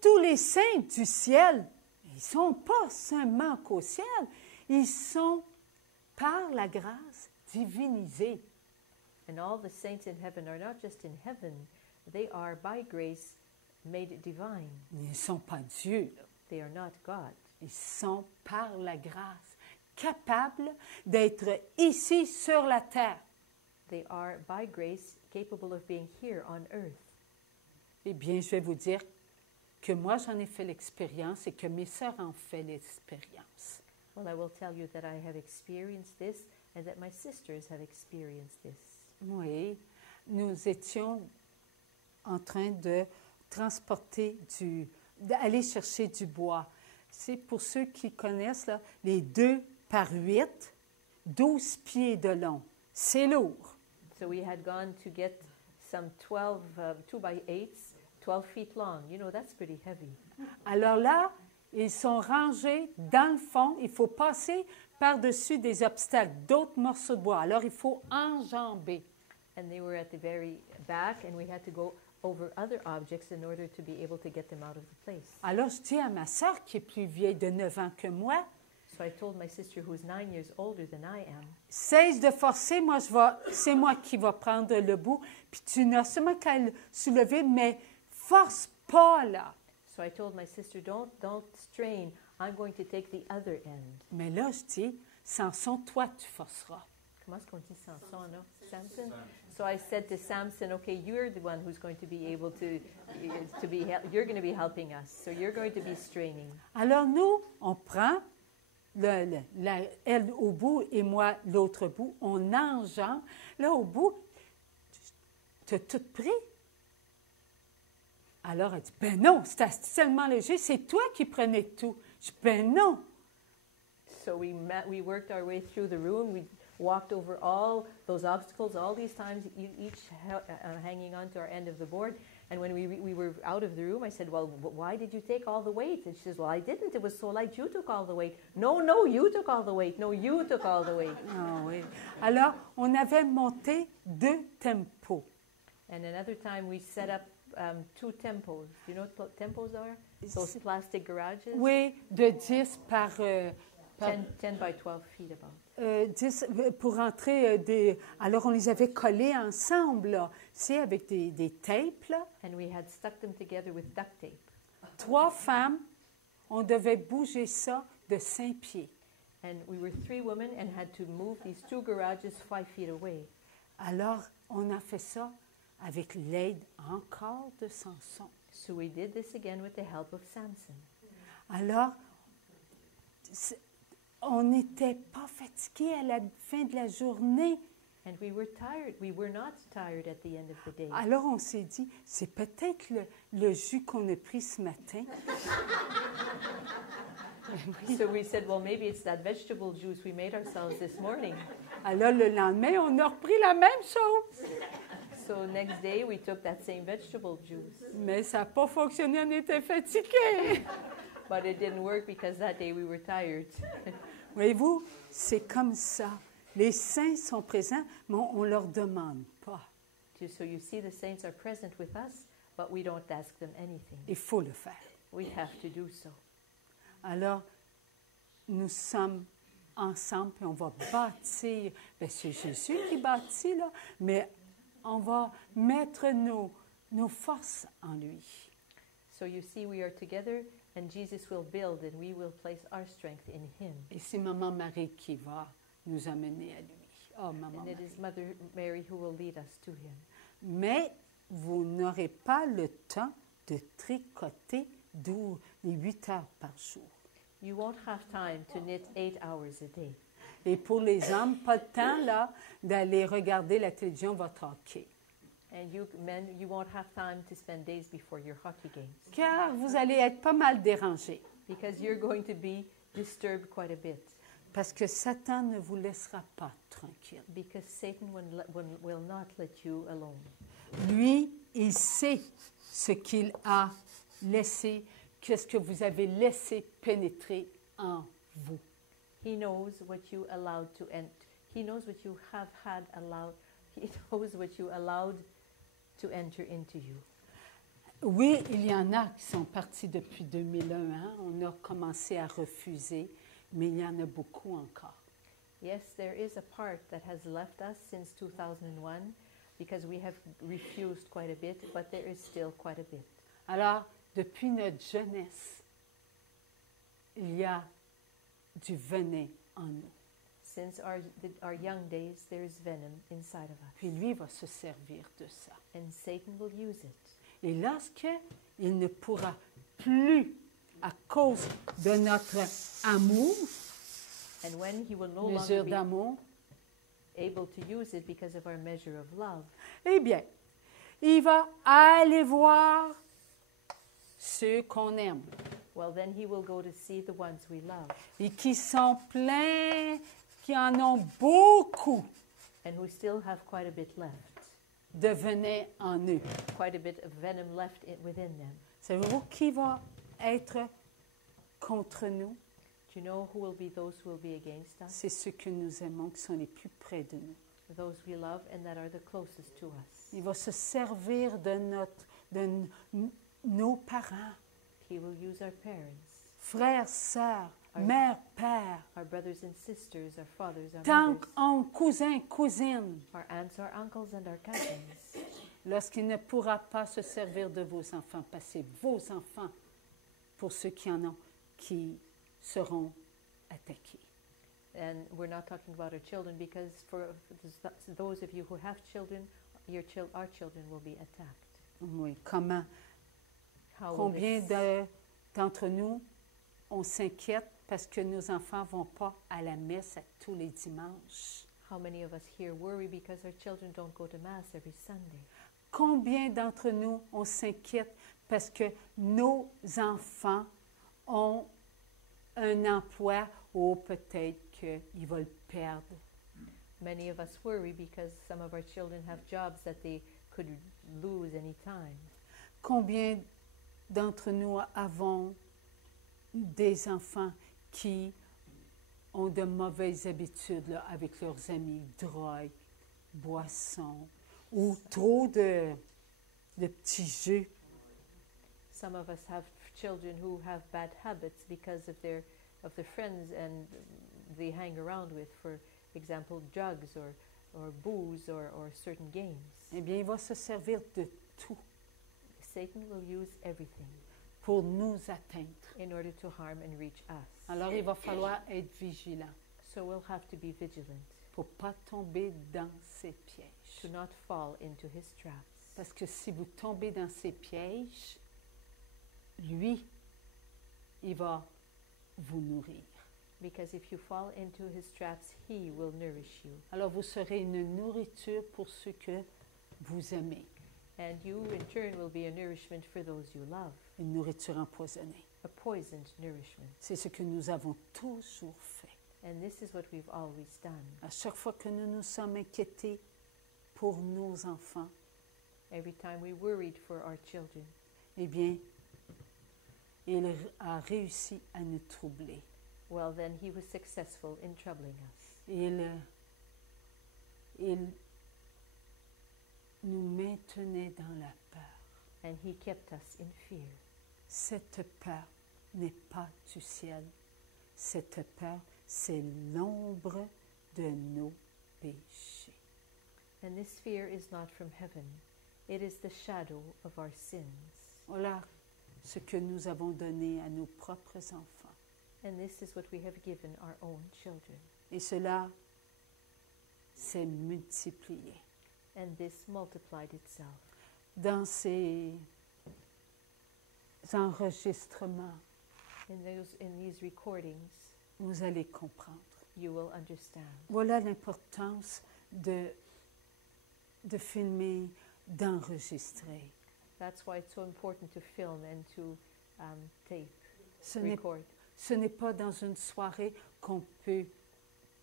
Tous les saints du ciel, ils ne sont pas seulement qu'au ciel, ils sont par la grâce divinisés. And all the saints in heaven are not just in heaven, they are by grace made divine. Ils ne sont pas Dieu, They are not God. ils sont par la grâce capables d'être ici sur la terre. They are by grace capable of being here on earth. Eh bien, je vais vous dire que moi, j'en ai fait l'expérience et que mes sœurs en ont fait l'expérience. Well, I will tell you that I have experienced this and that my sisters have experienced this. Oui, nous étions en train de transporter d'aller chercher du bois. C'est pour ceux qui connaissent, là, les 2 par 8, 12 pieds de long. C'est lourd. So we had gone to get some 12 2x8s, 12 feet long. You know, that's pretty heavy. Alors là, ils sont rangés dans le fond. Il faut passer par-dessus des obstacles, d'autres morceaux de bois. Alors, il faut enjamber. And they were at the very back, and we had to go over other objects in order to be able to get them out of the place. Alors, je dis à ma sœur, qui est plus vieille de 9 ans que moi, So I told my sister, who's 9 years older than I am, cesse de forcer, c'est moi qui va prendre le bout. Puis tu n'as seulement qu'à le soulever, mais force pas là. so I told my sister, don't strain. I'm going to take the other end. Mais là, je dis, Samson, toi, tu forceras. Comment est-ce qu'on dit Samson, no? Samson? So I said to Samson, okay, you're the one who's going to be able you're going to be helping us. So you're going to be straining. Alors nous, on prend elle au bout et moi l'autre bout, on enjambe. Là, au bout, tu as tout pris. Alors, elle dit, ben non, c'est tellement léger, c'est toi qui prenais tout. Je dis, ben non. So we worked our way through the room. We walked over all those obstacles, all these times, each hanging on to our end of the board. And when we were out of the room, I said, well, why did you take all the weight? And she says, well, I didn't. It was so light. You took all the weight. No, you took all the weight. No, you took all the weight. Ah oui. Alors, on avait monté 2 tempos. And another time we set up 2 tempos. Do you know what tempos are? Those plastic garages? Oui, de 10 par... 10 by 12 feet about. 10 pour entrer des... Alors, on les avait collés ensemble, là, c'est avec des tapes, là. And we had stuck them together with duct tape. 3 femmes, on devait bouger ça de 5 pieds. And we were 3 women and had to move these 2 garages 5 feet away. Alors, on a fait ça avec l'aide encore de Samson. So we did this again with the help of Samson. Alors, on n'était pas fatigués à la fin de la journée. And we were tired. We were not tired at the end of the day. Alors, on s'est dit, c'est peut-être le jus qu'on a pris ce matin. So we said, well, maybe it's that vegetable juice we made ourselves this morning. Alors, le lendemain, on a repris la même chose. So next day, we took that same vegetable juice. Mais ça n'a pas fonctionné, on était fatigués. But it didn't work because that day we were tired. Voyez-vous, c'est comme ça. Les saints sont présents, mais on ne leur demande pas. So you see, the saints are present with us, but we don't ask them anything. Il faut le faire. We have to do so. Alors, nous sommes ensemble et on va bâtir. Bien, c'est Jésus qui bâtit, là, mais on va mettre nos forces en lui. So you see, we are together, and Jesus will build, and we will place our strength in Him. Et c'est Maman Marie qui va nous amener à lui. Oh, Maman And it Marie. is Mother Mary who will lead us to Him. Mais vous n'aurez pas le temps de tricoter les 8 heures par jour. You won't have time to knit 8 hours a day. Et pour les hommes, pas de temps là d'aller regarder la télévision, votre hockey. And you men, you won't have time to spend days before your hockey games. Car vous allez être pas mal dérangés. Because you're going to be disturbed quite a bit. Parce que Satan ne vous laissera pas tranquille. Because Satan will not let you alone. Lui, il sait ce qu'il a laissé, qu'est-ce que vous avez laissé pénétrer en vous. He knows what you allowed to enter. He knows what you have had allowed. He knows what you allowed to enter into you. Oui, il y en a qui sont partis depuis 2001. Hein? On a commencé à refuser, mais il y en a beaucoup encore. Yes, there is a part that has left us since 2001 because we have refused quite a bit, but there is still quite a bit. Alors, depuis notre jeunesse, il y a du venin en nous. Since our young days, there is venom inside of us. Puis lui va se servir de ça. And Satan will use it. Et lorsque il ne pourra plus, à cause de notre amour, And when he will no mesure longer be d'amour, able to use it because of our measure of love, eh bien, il va aller voir ceux qu'on aime well, then he will go to see the ones we love et qui sont pleins, qui en ont beaucoup and who still have quite a bit left, de venin en eux. quite a bit of venom left within them. Savez-vous qui va être contre nous? Do you know who will be those who will be against us? C'est ceux que nous aimons, qui sont les plus près de nous. Those we love and that are the closest to us. Il va se servir de nos parents, He will use our parents, frères, sœurs, Our- mères, pères, our brothers and sisters, our fathers, our tantes, mothers, oncles, cousins, cousines. our aunts, our uncles, and our cousins. Lorsqu'il ne pourra pas se servir de vos enfants, passez vos enfants pour ceux qui en ont, qui seront attaqués. And we're not talking about our children because for those of you who have children, our children will be attacked. Oui, comment? How will Combien this- d'entre nous, on s'inquiète parce que nos enfants ne vont pas à la messe à tous les dimanches? How many of us here worry because our children don't go to Mass every Sunday? Combien d'entre nous, on s'inquiète parce que nos enfants ont un emploi ou peut-être qu'ils vont le perdre? Many of us worry because some of our children have jobs that they could lose any time. Combien d'entre nous avons des enfants qui ont de mauvaises habitudes là, avec leurs amis, drogue, boissons, ou trop de petits jeux. Some of us have children who have bad habits because of their friends and they hang around with, for example, drugs or booze or certain games. Eh bien, il va se servir de tout Satan will use everything pour nous atteindre. in order to harm and reach us. Alors, il va falloir être vigilant So we'll have to be vigilant pour ne pas tomber dans ces pièges. to not fall into his traps. Parce que si vous tombez dans ces pièges, lui, il va vous nourrir. Because if you fall into his traps, he will nourish you. Alors, vous serez une nourriture pour ceux que vous aimez. And you, in turn, will be a nourishment for those you love. Une nourriture empoisonnée. A poisoned nourishment. C'est ce que nous avons toujours fait. And this is what we've always done. À chaque fois que nous nous sommes inquiétés pour nos enfants, Every time we worried for our children, eh bien, il a réussi à nous troubler. well, then he was successful in troubling us. Il nous maintenait dans la peur. And he kept us in fear. Cette peur n'est pas du ciel. Cette peur, c'est l'ombre de nos péchés. And this fear is not from heaven. It is the shadow of our sins. Voilà ce que nous avons donné à nos propres enfants. And this is what we have given our own children. Et cela s'est multiplié. And this multiplied itself. Dans ces enregistrements, In these recordings, vous allez comprendre. you will understand. Voilà l'importance de filmer, d'enregistrer. That's why it's so important to film and to tape, Ce n'est Ce n'est pas dans une soirée qu'on peut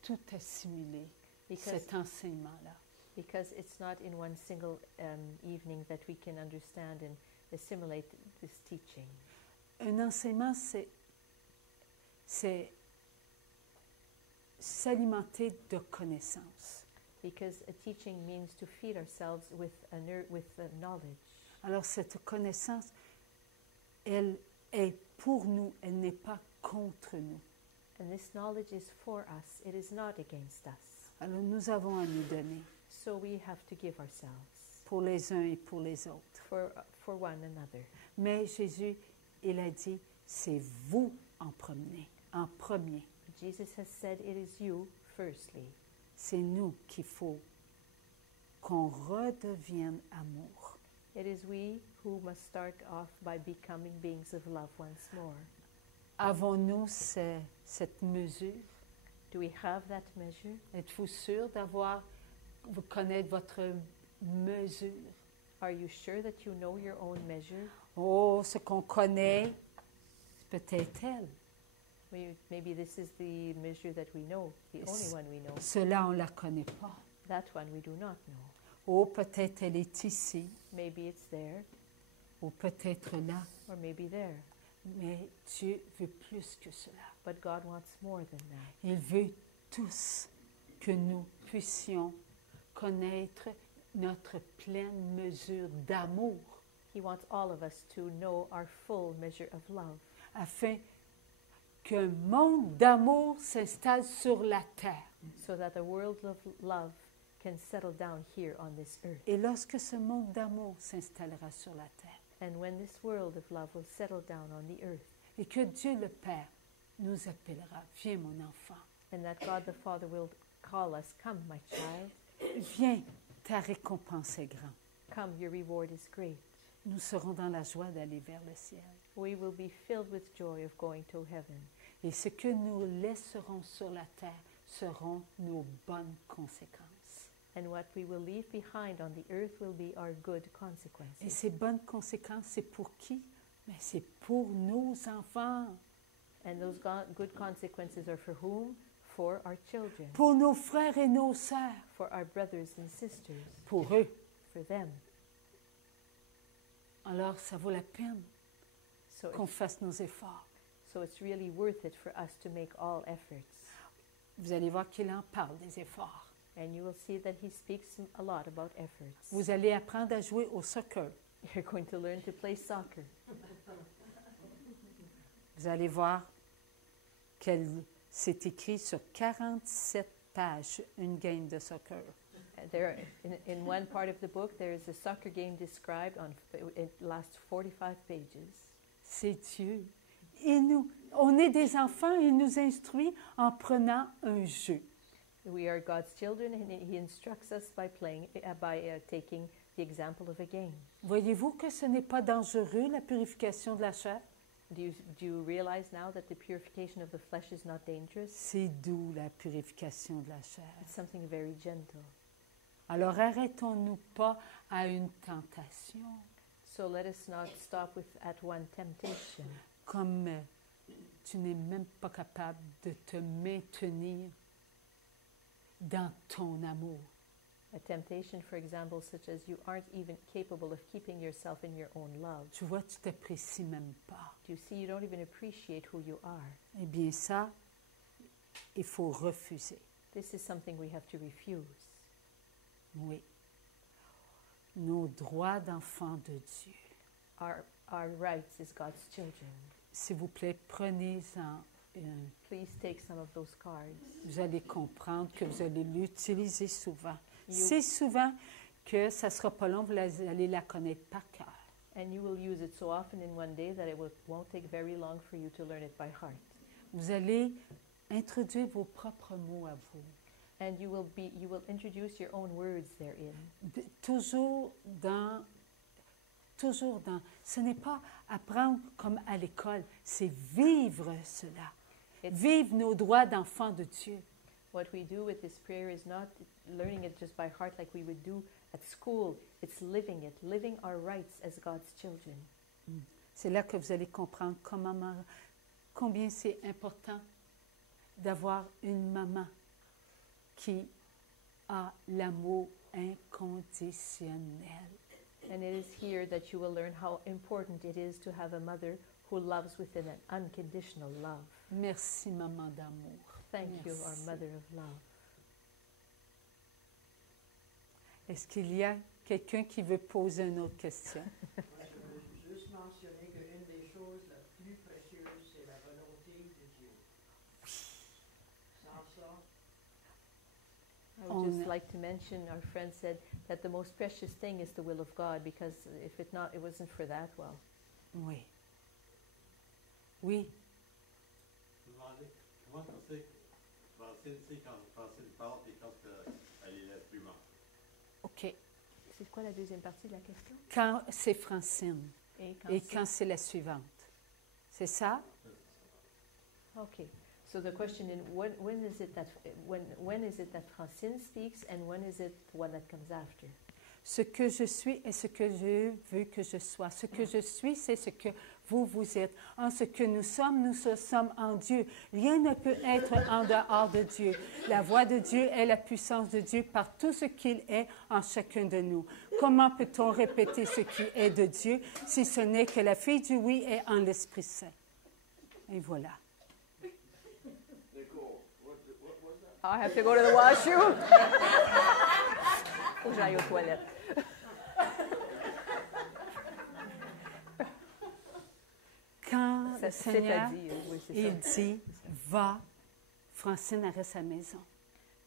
tout assimiler, cet enseignement-là. Because it's not in one single evening that we can understand and assimilate this teaching. Un enseignement, c'est s'alimenter de connaissances. Because a teaching means to feed ourselves with knowledge. Alors cette connaissance, elle est pour nous, elle n'est pas contre nous. And this knowledge is for us, it is not against us. Alors nous avons à nous donner. So we have to give ourselves. Pour les uns et pour les autres. For one another. Mais Jésus, il a dit, c'est vous en premier. Jesus has said it is you firstly. C'est nous qu'il faut qu'on redevienne amour. It is we who must start off by becoming beings of love once more. Avons-nous cette mesure? Do we have that measure? Êtes-vous sûr vous connaître votre mesure? Are you sure that you know your own measure? Oh, ce qu'on connaît, c'est peut-être elle. Maybe this is the measure that we know, the only one we know. Cela, on ne la connaît pas. That one we do not know. Oh, peut-être elle est ici. Maybe it's there. Ou peut-être là. Or maybe there. Mais Dieu veut plus que cela. But God wants more than that. Il veut tous que nous puissions connaître notre pleine mesure d'amour. He wants all of us to know our full measure of love. Afin qu'un monde d'amour s'installe sur la terre. So that the world of love can settle down here on this earth. Et lorsque ce monde d'amour s'installera sur la terre, and when this world of love will settle down on the earth, et que Dieu le Père nous appellera, viens mon enfant, and that God the Father will call us, come my child, viens, ta récompense est grande. Come, your reward is great. Nous serons dans la joie d'aller vers le ciel. We will be filled with joy of going to heaven. Et ce que nous laisserons sur la terre seront nos bonnes conséquences. And what we will leave behind on the earth will be our good consequences. Et ces bonnes conséquences, c'est pour qui? Mais c'est pour nos enfants. And those good consequences are for whom? For our children. Pour nos frères et nos sœurs. For our brothers and sisters. Pour eux. For them. Alors, ça vaut la peine qu'on fasse nos efforts. So it's really worth it for us to make all efforts. Vous allez voir qu'il en parle des efforts. And you will see that he speaks a lot about efforts. Vous allez apprendre à jouer au soccer. You're going to learn to play soccer. Vous allez voir que c'est écrit sur 47 pages, une game de soccer. There, in one part of the book, there is a soccer game described on. It lasts 45 pages. C'est Dieu. Et nous, on est des enfants, il nous instruit en prenant un jeu. We are God's children, and He instructs us by taking the example of a game. Voyez-vous que ce n'est pas dangereux, la purification de la chair? Do you realize now that the purification of the flesh is not dangerous? C'est doux, la purification de la chair. It's something very gentle. Alors arrêtons-nous pas à une tentation. So let us not stop at one temptation. Comme tu n'es même pas capable de te maintenir dans ton amour. A temptation, for example, such as you aren't even capable of keeping yourself in your own love. Tu vois, tu t'apprécies même pas. Do you see, you don't even appreciate who you are. Eh bien ça, il faut refuser. This is something we have to refuse. Oui. Nos droits d'enfants de Dieu. Our rights as God's children. S'il vous plaît, prenez-en un. Please take some of those cards. Vous allez comprendre que vous allez l'utiliser souvent. You- C'est souvent que ça ne sera pas long, vous allez la connaître par cœur. And you will use it so often in one day that won't take very long for you to learn it by heart. Vous allez introduire vos propres mots à vous. And you will introduce your own words therein. Toujours dans, ce n'est pas apprendre comme à l'école, c'est vivre cela. Vivre nos droits d'enfants de Dieu. What we do with this prayer is not learning it just by heart like we would do at school. It's living it, living our rights as God's children. C'est là que vous allez comprendre combien c'est important d'avoir une maman qui a l'amour inconditionnel. And it is here that you will learn how important it is to have a mother who loves with an unconditional love. Merci, maman d'amour. Thank you, Merci. our mother of love. Est-ce qu'il y a quelqu'un qui veut poser une autre question? Moi, je veux juste mentionner qu'une des choses la plus précieuses, c'est la volonté de Dieu. Sans ça, I would just like to mention, our friend said that the most precious thing is the will of God, because if it wasn't for that, well. Oui. Oui. Je me demandais comment on sait que Francine sait quand Francine parle et quand elle est l'instrument. OK. C'est quoi la deuxième partie de la question? Quand c'est Francine Et et quand c'est la suivante. C'est ça? Okay. So the question is, when is it that Francine speaks, and when is it the one that comes after? Ce que je suis est ce que je veux que je sois. Ce que je suis, c'est ce que vous êtes. En ce que nous sommes en Dieu. Rien ne peut être en dehors de Dieu. La voix de Dieu est la puissance de Dieu par tout ce qu'il est en chacun de nous. Comment peut-on répéter ce qui est de Dieu si ce n'est que la fille du oui est en l'Esprit Saint? Et voilà. I have to go to the washroom. Faut que j'aille aux toilettes. Quand le Seigneur, oui, c'est il ça. dit, va, Francine reste à la maison.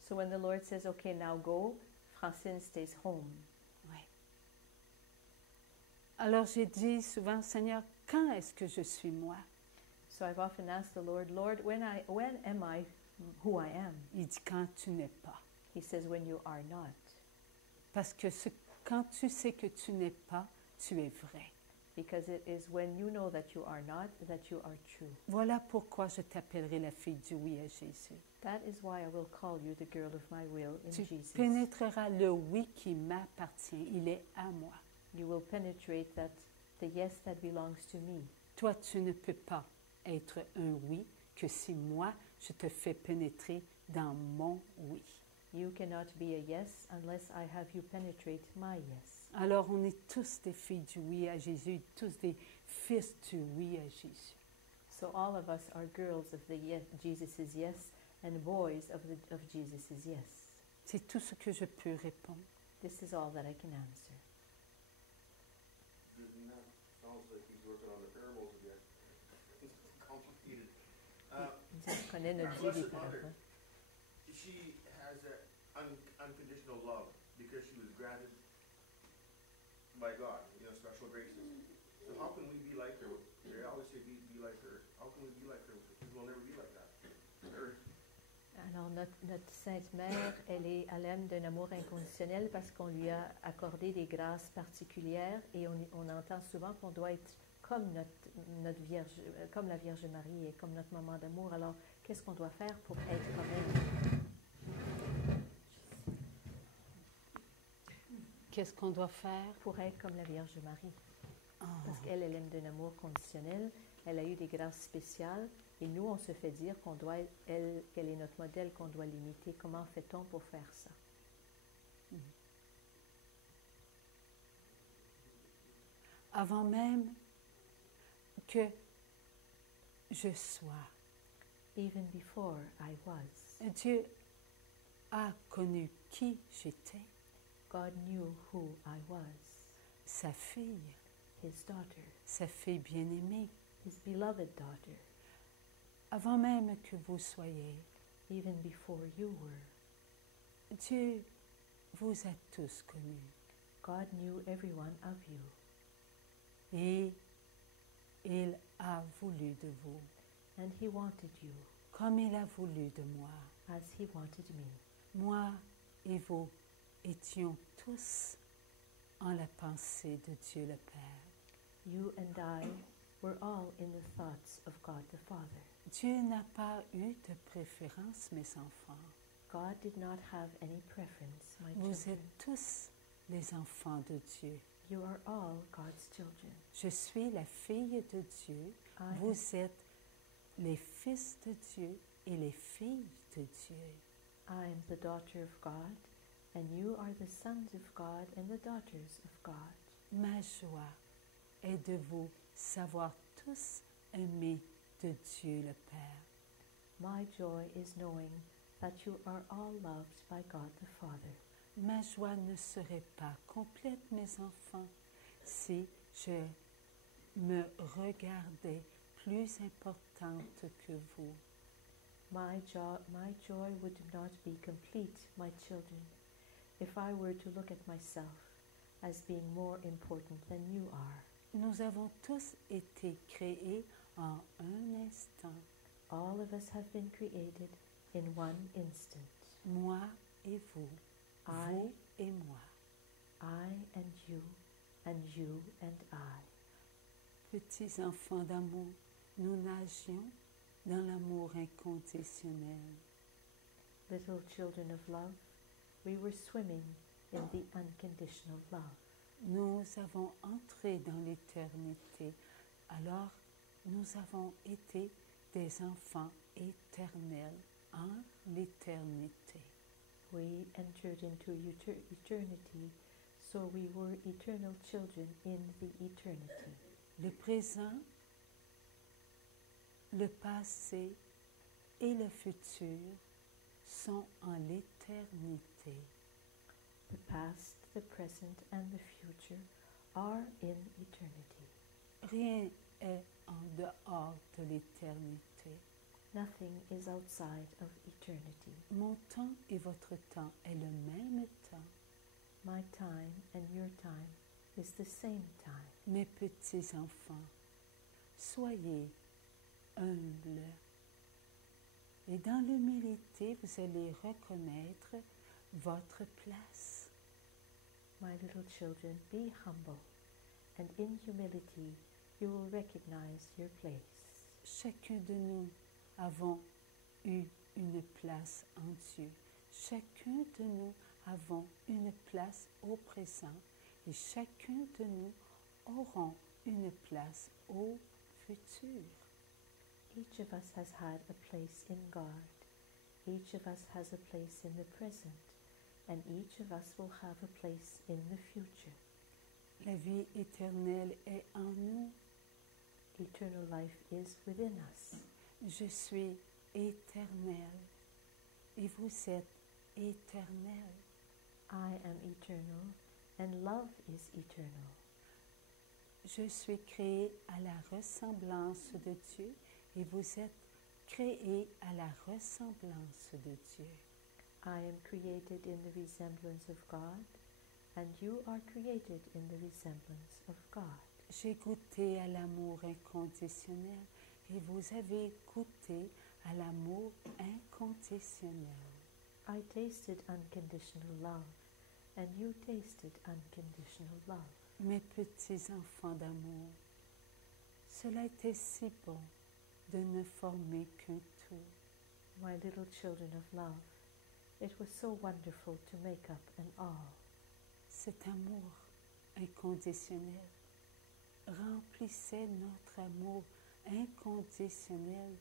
So when the Lord says, okay, now go, Francine stays home. Oui. Alors j'ai dit souvent, Seigneur, quand est-ce que je suis moi? So I've often asked the Lord, Lord, when am I who I am? Il dit, quand tu n'es pas. He says, when you are not. Parce que quand tu sais que tu n'es pas, tu es vrai. Because it is when you know that you are not, that you are true. Voilà pourquoi je t'appellerai la fille du oui à Jésus. That is why I will call you the girl of my will in Tu Jesus. pénétreras le oui qui m'appartient. Il est à moi. You will penetrate the yes that belongs to me. Toi, tu ne peux pas être un oui que si moi, je te fais pénétrer dans mon oui. You cannot be a yes unless I have you penetrate my yes. Alors, on est tous des filles du oui à Jésus, tous des fils du oui à Jésus. So all of us are girls of the yes, Jesus' yes, and boys of Jesus' yes. C'est tout ce que je peux répondre. This is all that I can answer. Sounds like he's working on the parables again. It's complicated. Je connais notre Dieu des parables. She has that unconditional love because she was granted by God, special graces. So how can we be like her? They always say be like her. How can we be like her? Because we'll never be like that. Alors, notre Sainte Mère, elle aime d'un amour inconditionnel parce qu'on lui a accordé des grâces particulières et on entend souvent qu'on doit être comme notre Vierge, comme la Vierge Marie et comme notre maman d'amour. Alors, qu'est-ce qu'on doit faire pour être comme elle? Qu'est-ce qu'on doit faire? Pour être comme la Vierge Marie. Oh. Parce qu'elle aime d'un amour conditionnel, elle a eu des grâces spéciales. Et nous, on se fait dire qu'elle est notre modèle, qu'on doit l'imiter. Comment fait-on pour faire ça? Avant même que je sois, Even before I was, Dieu a connu qui j'étais, God knew who I was, sa fille, His daughter, sa fille bien-aimée. His beloved daughter. Avant même que vous soyez, Even before you were, Dieu vous a tous connus. God knew every one of you. Et il a voulu de vous, And He wanted you comme il a voulu de moi. as He wanted me. Moi et vous étions tous en la pensée de Dieu le Père. You and I were all in the thoughts of God the Father. Dieu n'a pas eu de préférence, mes enfants. God did not have any preference, my Vous children. êtes tous les enfants de Dieu. You are all God's children. Je suis la fille de Dieu. I Vous êtes les fils de Dieu et les filles de Dieu. I am the daughter of God, and you are the sons of God and the daughters of God. Ma joie est de vous savoir tous aimés de Dieu le Père. My joy is knowing that you are all loved by God the Father. Ma joie ne serait pas complète, mes enfants, si je me regardais plus importante que vous. My joy would not be complete, my children, if I were to look at myself as being more important than you are. Nous avons tous été créés en un instant, All of us have been created in one instant. moi et vous, I, vous et moi. I and you and I. Petits enfants d'amour, nous nagions dans l'amour inconditionnel. Little children of love, we were swimming in the unconditional love. Nous avons entré dans l'éternité, alors nous avons été des enfants éternels en l'éternité. We entered into eternity, so we were eternal children in the eternity. Le présent, le passé et le futur sont en l'éternité. The past, the present, and the future are in eternity. Rien est en dehors de l'éternité. Nothing is outside of eternity. Mon temps et votre temps est le même temps. My time and your time is the same time. Mes petits enfants, soyez humbles. Et dans l'humilité, vous allez reconnaître votre place. My little children, be humble, and in humility you will recognize your place. Chacun de nous avons eu une place en Dieu. Chacun de nous avons une place au présent et chacun de nous aurons une place au futur. Each of us has had a place in God. Each of us has a place in the present, and each of us will have a place in the future. La vie éternelle est en nous. Eternal life is within us. Je suis éternel et vous êtes éternel. I am eternal, and love is eternal. Je suis créé à la ressemblance de Dieu et vous êtes créés à la ressemblance de Dieu. I am created in the resemblance of God, and you are created in the resemblance of God. J'ai goûté à l'amour inconditionnel et vous avez goûté à l'amour inconditionnel. I tasted unconditional love, and you tasted unconditional love. Mes petits enfants d'amour, cela était si bon de ne former qu'un tout. My little children of love, it was so wonderful to make up an all. Cet amour inconditionnel remplissait notre amour inconditionnel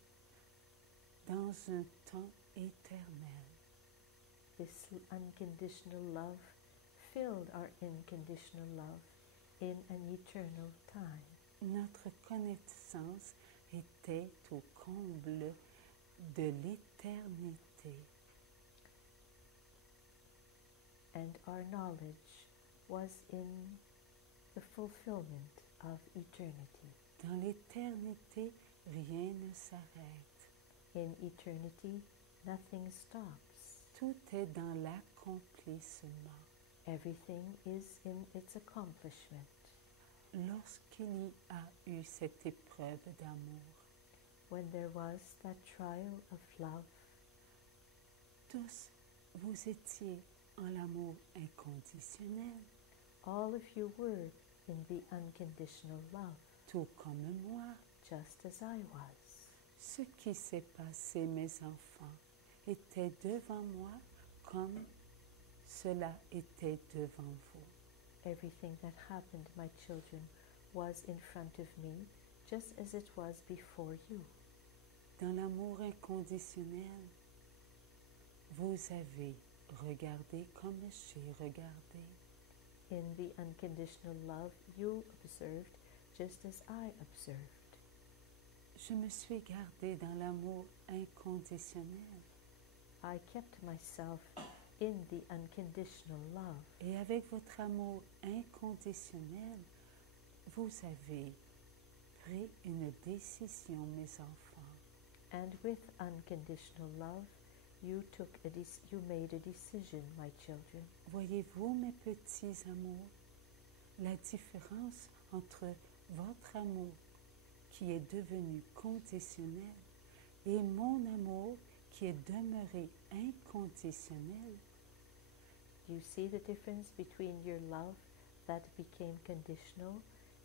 dans un temps éternel. This unconditional love filled our unconditional love in an eternal time. Notre connaissance était au comble de l'éternité. And our knowledge was in the fulfillment of eternity. Dans l'éternité, rien ne s'arrête. In eternity, nothing stops. Tout est dans l'accomplissement. Everything is in its accomplishment. Lorsqu'il y a eu cette épreuve d'amour, When there was that trial of love, tous vous étiez en l'amour inconditionnel, all of you were in the unconditional love, tout comme moi. just as I was. Ce qui s'est passé, mes enfants, était devant moi comme cela était devant vous. Everything that happened, my children, was in front of me, just as it was before you. Dans l'amour inconditionnel, vous avez regardé comme j'ai regardé. In the unconditional love, you observed just as I observed. Je me suis gardée dans l'amour inconditionnel. I kept myself in the unconditional love. Et avec votre amour inconditionnel, vous avez pris une décision, mes enfants. And with unconditional love, you made a decision, my children. Voyez-vous, mes petits amours, la différence entre votre amour qui est devenu conditionnel et mon amour qui est demeuré inconditionnel? You see the difference between your love that became conditional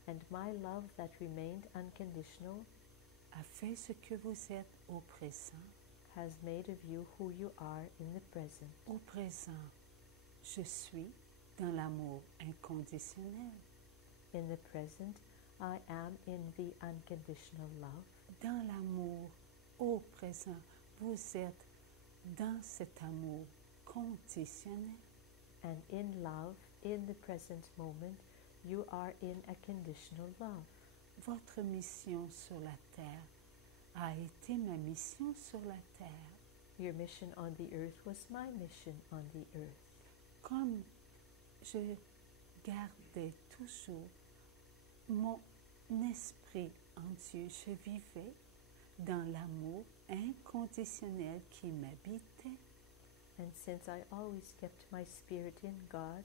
and my love that remained unconditional A fait ce que vous êtes au présent. has made of you who you are in the present. Au présent, je suis dans l'amour inconditionnel. In the present, I am in the unconditional love. Dans l'amour, au présent, vous êtes dans cet amour conditionnel. And in love, in the present moment, you are in a conditional love. Votre mission sur la terre a été ma mission sur la terre. Your mission on the earth was my mission on the earth. Comme je gardais toujours mon esprit en Dieu, je vivais dans l'amour inconditionnel qui m'habitait. And since I always kept my spirit in God,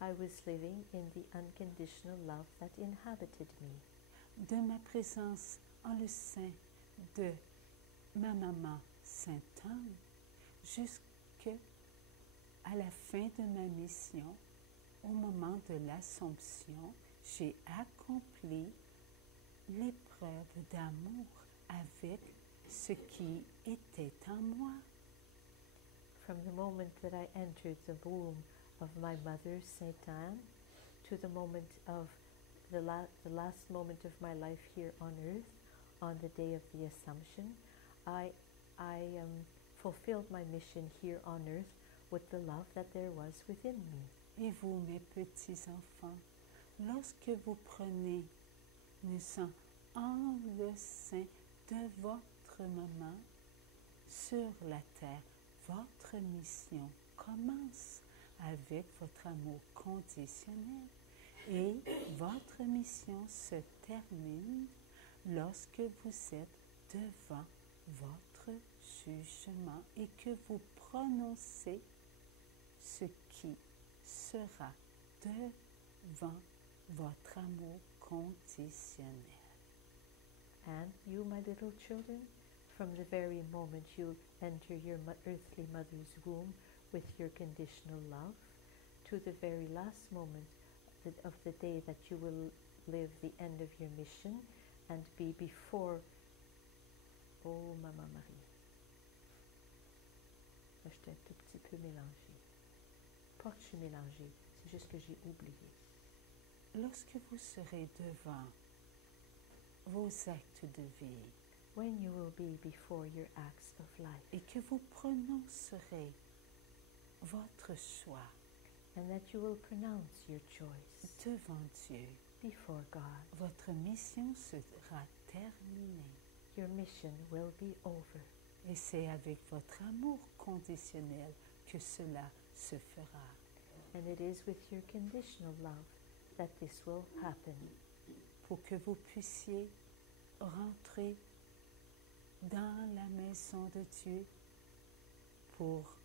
I was living in the unconditional love that inhabited me. De ma présence en le sein de ma maman Sainte Anne jusqu'à la fin de ma mission, au moment de l'Assomption, j'ai accompli l'épreuve d'amour avec ce qui était en moi. From the moment that I entered the womb of my mother, Saint Anne, to the moment of the last moment of my life here on earth, on the day of the Assumption, I fulfilled my mission here on earth with the love that there was within me. Et vous, mes petits enfants, lorsque vous prenez naissance en le sein de votre maman sur la terre, votre mission commence avec votre amour conditionnel et votre mission se termine lorsque vous êtes devant votre jugement et que vous prononcez ce qui sera devant votre amour conditionnel. And you, my little children, from the very moment you enter your earthly mother's womb with your conditional love, to the very last moment of the day that you will live the end of your mission and be before, oh Maman Marie, là je suis un tout petit peu mélangée. Pas que je suis mélangée, c'est juste que j'ai oublié. Lorsque vous serez devant vos actes de vie, When you will be before your acts of life, et que vous prononcerez votre choix and that you will pronounce your choice devant Dieu, before God, votre mission sera terminée. your mission will be over. Et c'est avec votre amour conditionnel que cela se fera. And it is with your conditional love that this will happen, Pour que vous puissiez rentrer dans la maison de Dieu pour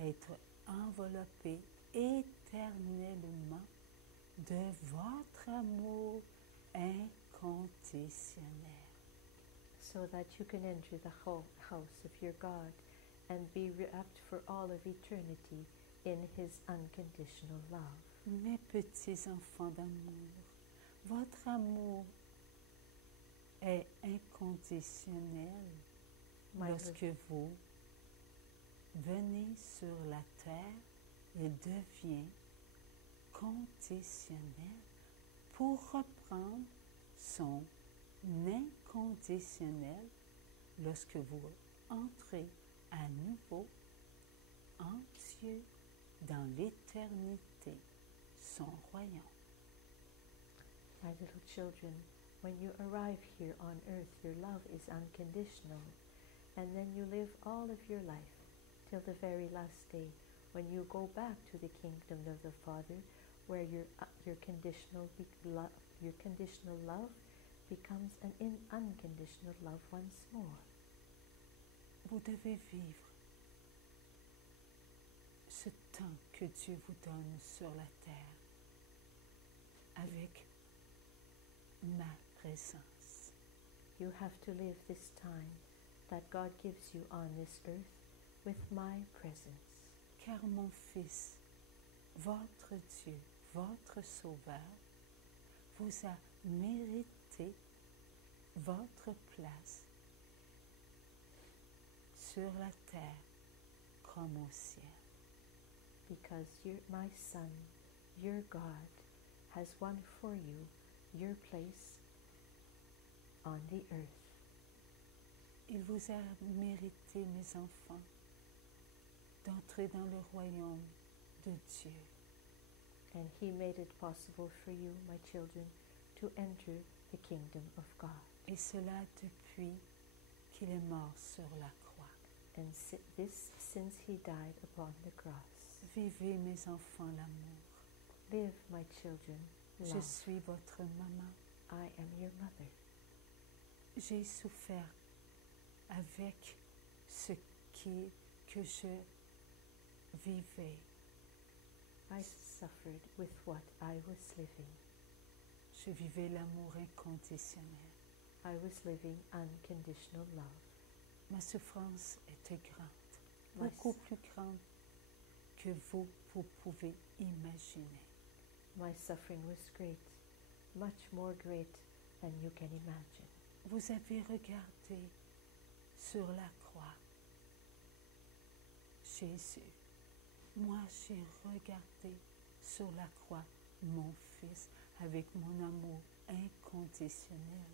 être enveloppé éternellement de votre amour inconditionnel. so that you can enter the house of your God and be wrapped for all of eternity in His unconditional love. Mes petits enfants d'amour, votre amour est inconditionnel My lorsque vous venez sur la terre et devient conditionnel pour reprendre son inconditionnel lorsque vous entrez à nouveau en Dieu dans l'éternité, son royaume. My little children, when you arrive here on earth, your love is unconditional, and then you live all of your life till the very last day, when you go back to the kingdom of the Father, where your conditional love becomes an unconditional love once more. Vous devez vivre ce temps que Dieu vous donne sur la terre avec ma présence. You have to live this time that God gives you on this earth with my presence. Car mon Fils, votre Dieu, votre Sauveur, vous a mérité votre place sur la terre comme au ciel. Because my Son, your God, has won for you your place on the earth. Il vous a mérité, mes enfants, d'entrer dans le royaume de Dieu. And He made it possible for you, my children, to enter the kingdom of God. Et cela depuis qu'il est mort sur la croix. And this since He died upon the cross. Vivez, mes enfants, l'amour. Live, my children, Je love. suis votre maman. I am your mother. J'ai souffert avec ce que je vivais. I suffered with what I was living. Je vivais l'amour inconditionnel. I was living unconditional love. Ma souffrance était grande, My beaucoup plus grande que vous pouvez imaginer. My suffering was great, much more great than you can imagine. Vous avez regardé sur la croix Jésus. Moi, j'ai regardé sur la croix mon Fils avec mon amour inconditionnel,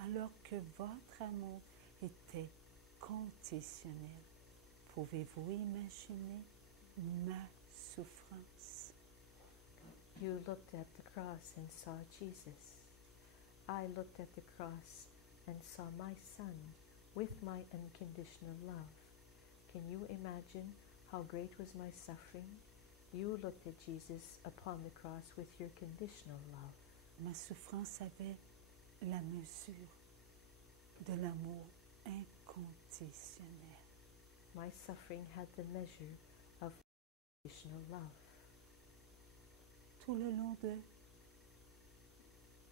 alors que votre amour était conditionnel. Pouvez-vous imaginer ma souffrance? You looked at the cross and saw Jesus. I looked at the cross and saw my Son with my unconditional love. Can you imagine How great was my suffering. You looked at Jesus upon the cross with your conditional love. Ma souffrance avait la mesure de l'amour inconditionnel. My suffering had the measure of unconditional love. Tout le long de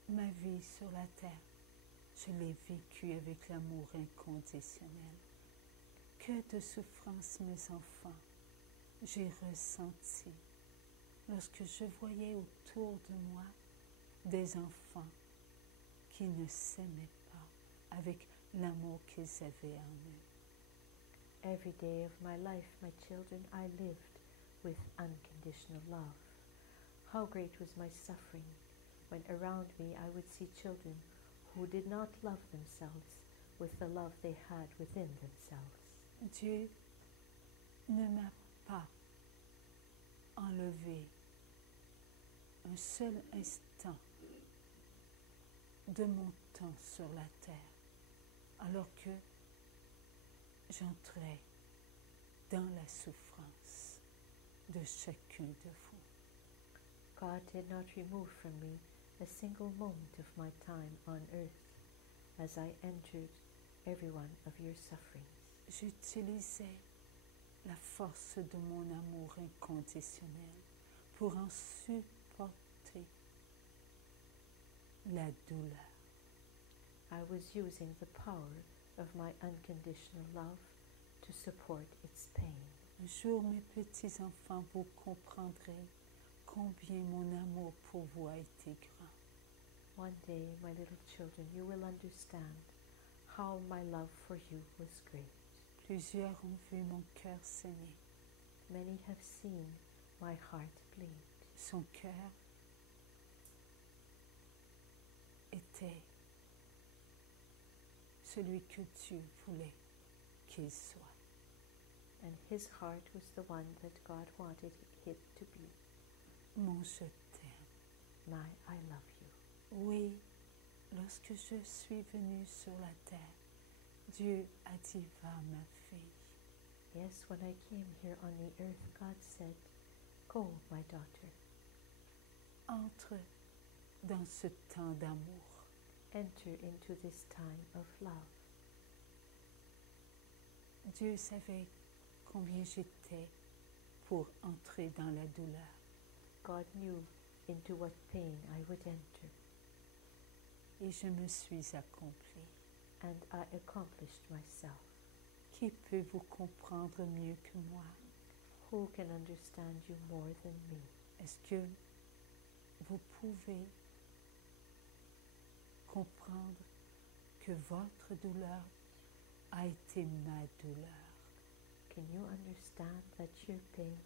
ma vie sur la terre, je l'ai vécu avec l'amour inconditionnel. Que de souffrance, mes enfants, j'ai ressenti lorsque je voyais autour de moi des enfants qui ne s'aimaient pas avec l'amour qu'ils avaient en eux. Every day of my life, my children, I lived with unconditional love. How great was my suffering when around me I would see children who did not love themselves with the love they had within themselves. Dieu ne m'a pas enlevé un seul instant de mon temps sur la terre, alors que j'entrais dans la souffrance de chacun de vous. God did not remove from me a single moment of my time on earth as I entered every one of your sufferings. J'utilisais la force de mon amour inconditionnel pour en supporter la douleur. I was using the power of my unconditional love to support its pain. Un jour, mes petits-enfants, vous comprendrez combien mon amour pour vous a été grand. One day, my little children, you will understand how my love for you was great. Plusieurs ont vu mon cœur saigner. Many have seen my heart bleed. Son cœur était celui que Dieu voulait qu'il soit. And his heart was the one that God wanted it to be. Mon je t'aime. My I love you. Oui, lorsque je suis venue sur la terre, Dieu a dit, va ma fille. Yes, when I came here on the earth, God said, go, my daughter. Entre dans ce temps d'amour. Enter into this time of love. Dieu savait combien j'étais pour entrer dans la douleur. God knew into what pain I would enter. Et je me suis accomplie. And I accomplished myself. Qui peut vous comprendre mieux que moi? Who can understand you more than me? Est-ce que vous pouvez comprendre que votre douleur a été ma douleur? Can you understand that your pain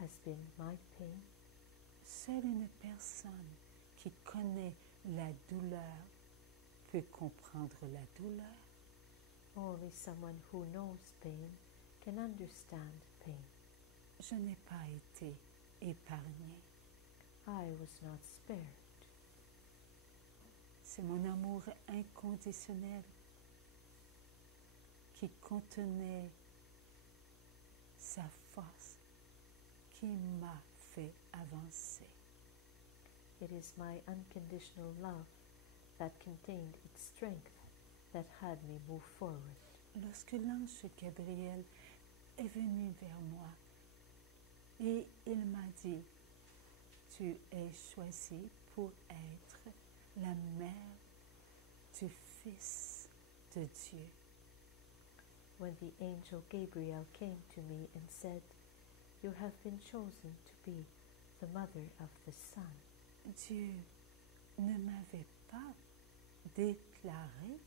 has been my pain? Seule une personne qui connaît la douleur peut comprendre la douleur. Only someone who knows pain can understand pain. Je n'ai pas été épargnée. I was not spared. C'est mon amour inconditionnel qui contenait sa force qui m'a fait avancer. It is my unconditional love that contained its strength that had me move forward. Lorsque l'ange Gabriel est venu vers moi et il m'a dit, tu es choisie pour être la mère du Fils de Dieu. When the angel Gabriel came to me and said, you have been chosen to be the mother of the Son. Dieu ne m'avait pas déclaré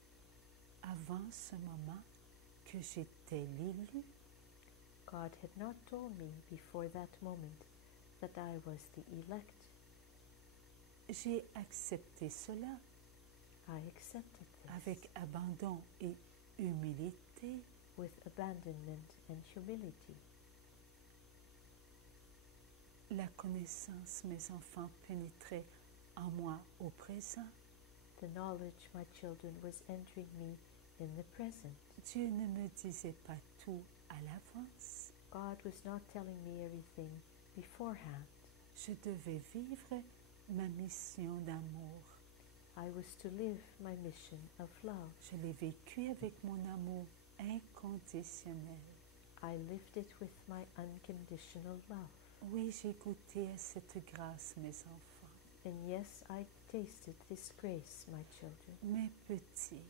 avant ce moment que j'étais l'élu. God had not told me before that moment that I was the elect. J'ai accepté cela I accepted this avec abandon et humilité. with abandonment and humility. La connaissance, mes enfants, pénétrait en moi au présent. The knowledge, my children, was entering me in the present. Dieu ne me disait pas tout à l'avance. God was not telling me everything beforehand. Je devais vivre ma mission d'amour. I was to live my mission of love. Je l'ai vécu avec mon amour inconditionnel. I lived it with my unconditional love. Oui, j'ai goûté à cette grâce, mes enfants. And yes, I tasted this grace, my children, Mes petits,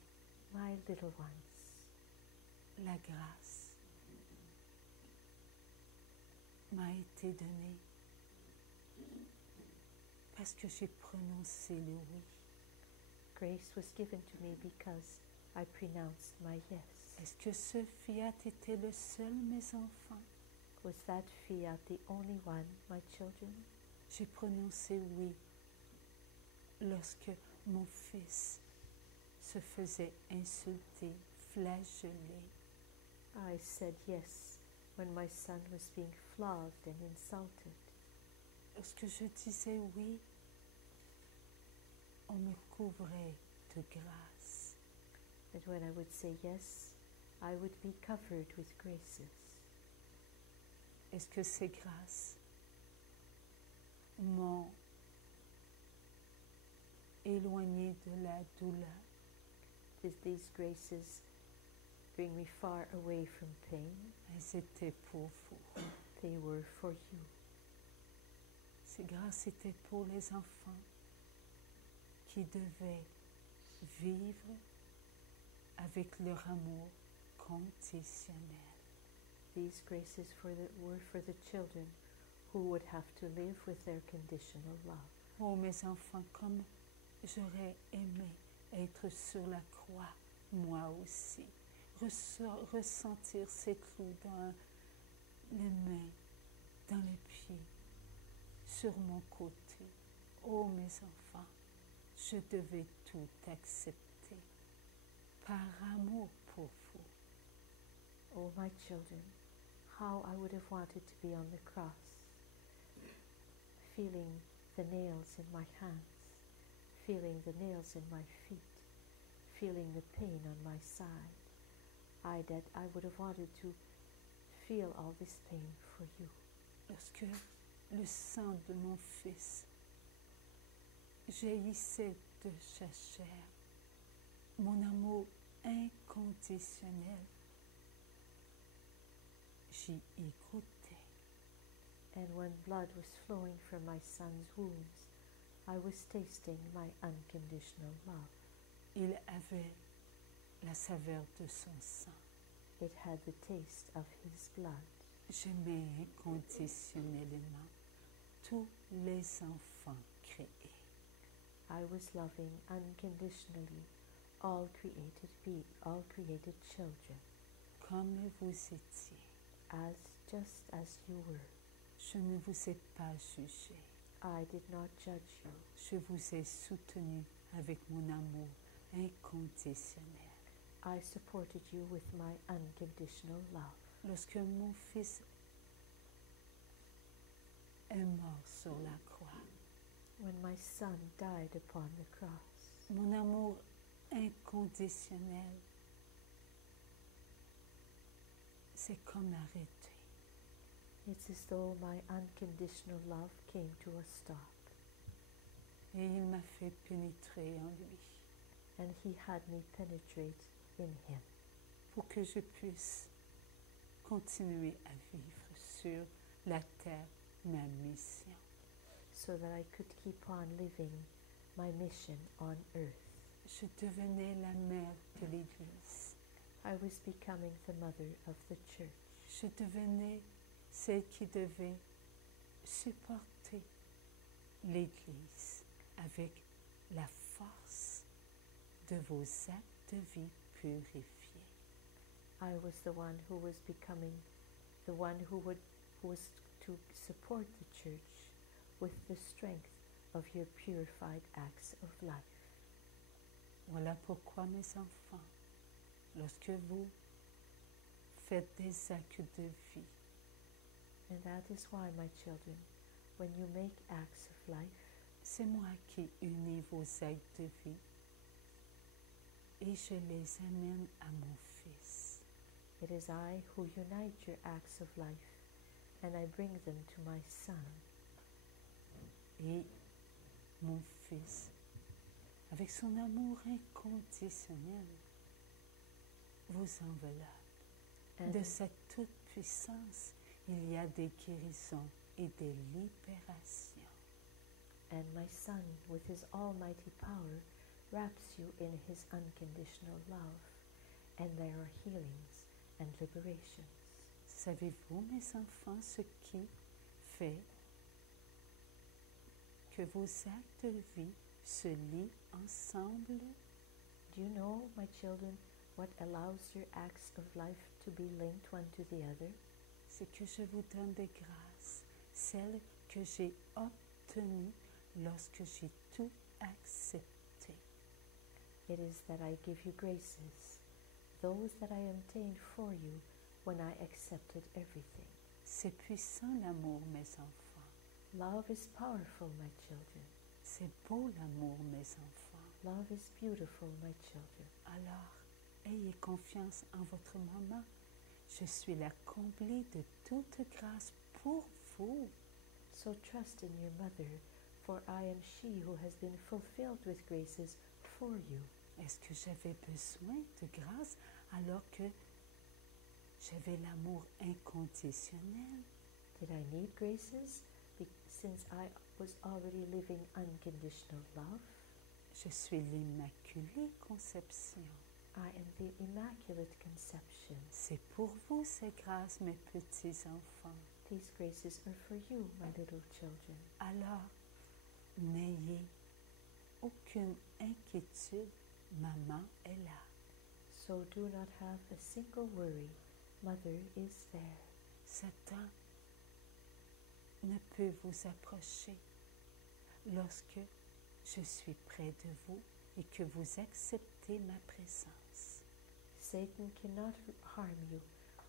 my little ones. la grâce m'a été donnée parce que j'ai prononcé le oui. Grace was given to me because I pronounced my yes. Est-ce que ce fiat était le seul, mes enfants? Was that fiat the only one, my children? J'ai prononcé oui lorsque mon fils se faisait insulter, flageller. I said yes when my son was being flogged and insulted. Lorsque je disais oui, on me couvrait de grâce. And when I would say yes, I would be covered with graces. Est-ce que ces grâces m'ont éloigné de la douleur? Did these graces bring me far away from pain? Elles étaient pour vous. They were for you. Ces grâces étaient pour les enfants qui devaient vivre avec leur amour conditionnel. These graces were for the children who would have to live with their conditional love. Oh, mes enfants, comme j'aurais aimé être sur la croix, moi aussi. Ressentir ces clous dans les mains, dans les pieds, sur mon côté. Oh, mes enfants, je devais tout accepter par amour pour vous. Oh, my children, how I would have wanted to be on the cross, feeling the nails in my hands, feeling the nails in my feet, feeling the pain on my side. I would have wanted to feel all this pain for you. Lorsque le sang de mon fils jaillissait de sa chair, mon amour inconditionnel, j'y y goûtais. And when blood was flowing from my son's wounds, I was tasting my unconditional love. Il avait la saveur de son sang. It had the taste of his blood. J'aimais inconditionnellement tous les enfants créés. I was loving unconditionally all created children, Comme vous étiez, just as you were. je ne vous ai pas jugé. I did not judge you. Je vous ai soutenu avec mon amour inconditionnel. I supported you with my unconditional love. Lorsque mon fils est mort sur la croix, When my son died upon the cross, mon amour inconditionnel s'est comme arrêté. it's as though my unconditional love came to a stop, Et il m'a fait pénétrer en lui and he had me penetrate in him, pour que je puisse continuer à vivre sur la terre ma mission. so that I could keep on living my mission on earth. Je devenais la mère de l'Église. I was becoming the mother of the church. Je devenais celle qui devait supporter l'Église avec la force de vos actes de vie purifiés. I was the one who was becoming the one who was to support the church with the strength of your purified acts of life. Voilà pourquoi, mes enfants, lorsque vous faites des actes de vie, And that is why, my children, when you make acts of life, c'est moi qui unis vos actes de vie et je les amène à mon Fils. It is I who unite your acts of life, and I bring them to my Son. Et mon Fils, avec son amour inconditionnel, vous enveloppe. De cette toute-puissance, il y a des guérisons et des libérations. And my Son, with his almighty power, wraps you in his unconditional love, and there are healings and liberations. Savez-vous, mes enfants, ce qui fait que vos actes de vie se lient ensemble? Do you know, my children, what allows your acts of life to be linked one to the other? C'est que je vous donne des grâces, celles que j'ai obtenues lorsque j'ai tout accepté. It is that I give you graces, those that I obtained for you when I accepted everything. C'est puissant l'amour, mes enfants. Love is powerful, my children. C'est beau l'amour, mes enfants. Love is beautiful, my children. Alors, ayez confiance en votre maman. Je suis la comblée de toute grâce pour vous. So trust in your mother, for I am she who has been fulfilled with graces for you. Est-ce que j'avais besoin de grâce alors que j'avais l'amour inconditionnel? Did I need graces since I was already living unconditional love? Je suis l'Immaculée Conception. I am the Immaculate Conception. C'est pour vous ces grâces, mes petits enfants. These graces are for you, my little children. Alors, n'ayez aucune inquiétude, maman est là. So do not have a single worry. Mother is there. Satan ne peut vous approcher lorsque je suis près de vous et que vous acceptez ma présence. Satan cannot harm you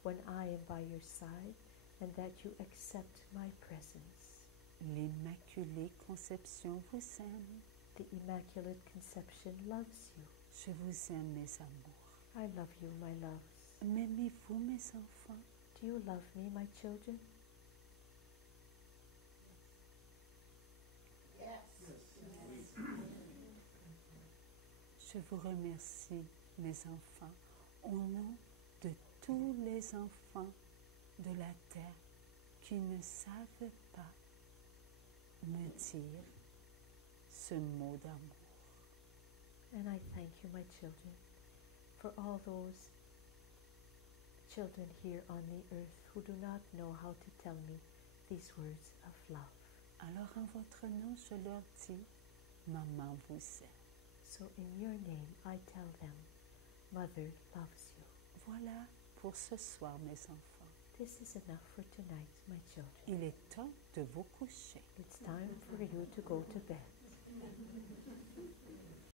when I am by your side and that you accept my presence. L'Immaculée Conception vous aime. The Immaculate Conception loves you. Je vous aime, mes amours. I love you, my loves. M'aimez-vous, mes enfants? Do you love me, my children? Je vous remercie, mes enfants, au nom de tous les enfants de la terre qui ne savent pas me dire ce mot d'amour. And I thank you, my children, for all those children here on the earth who do not know how to tell me these words of love. Alors, en votre nom, je leur dis, maman vous aime. So in your name, I tell them, Mother loves you. Voilà pour ce soir, mes enfants. This is enough for tonight, my children. Il est temps de vous coucher. It's time for you to go to bed.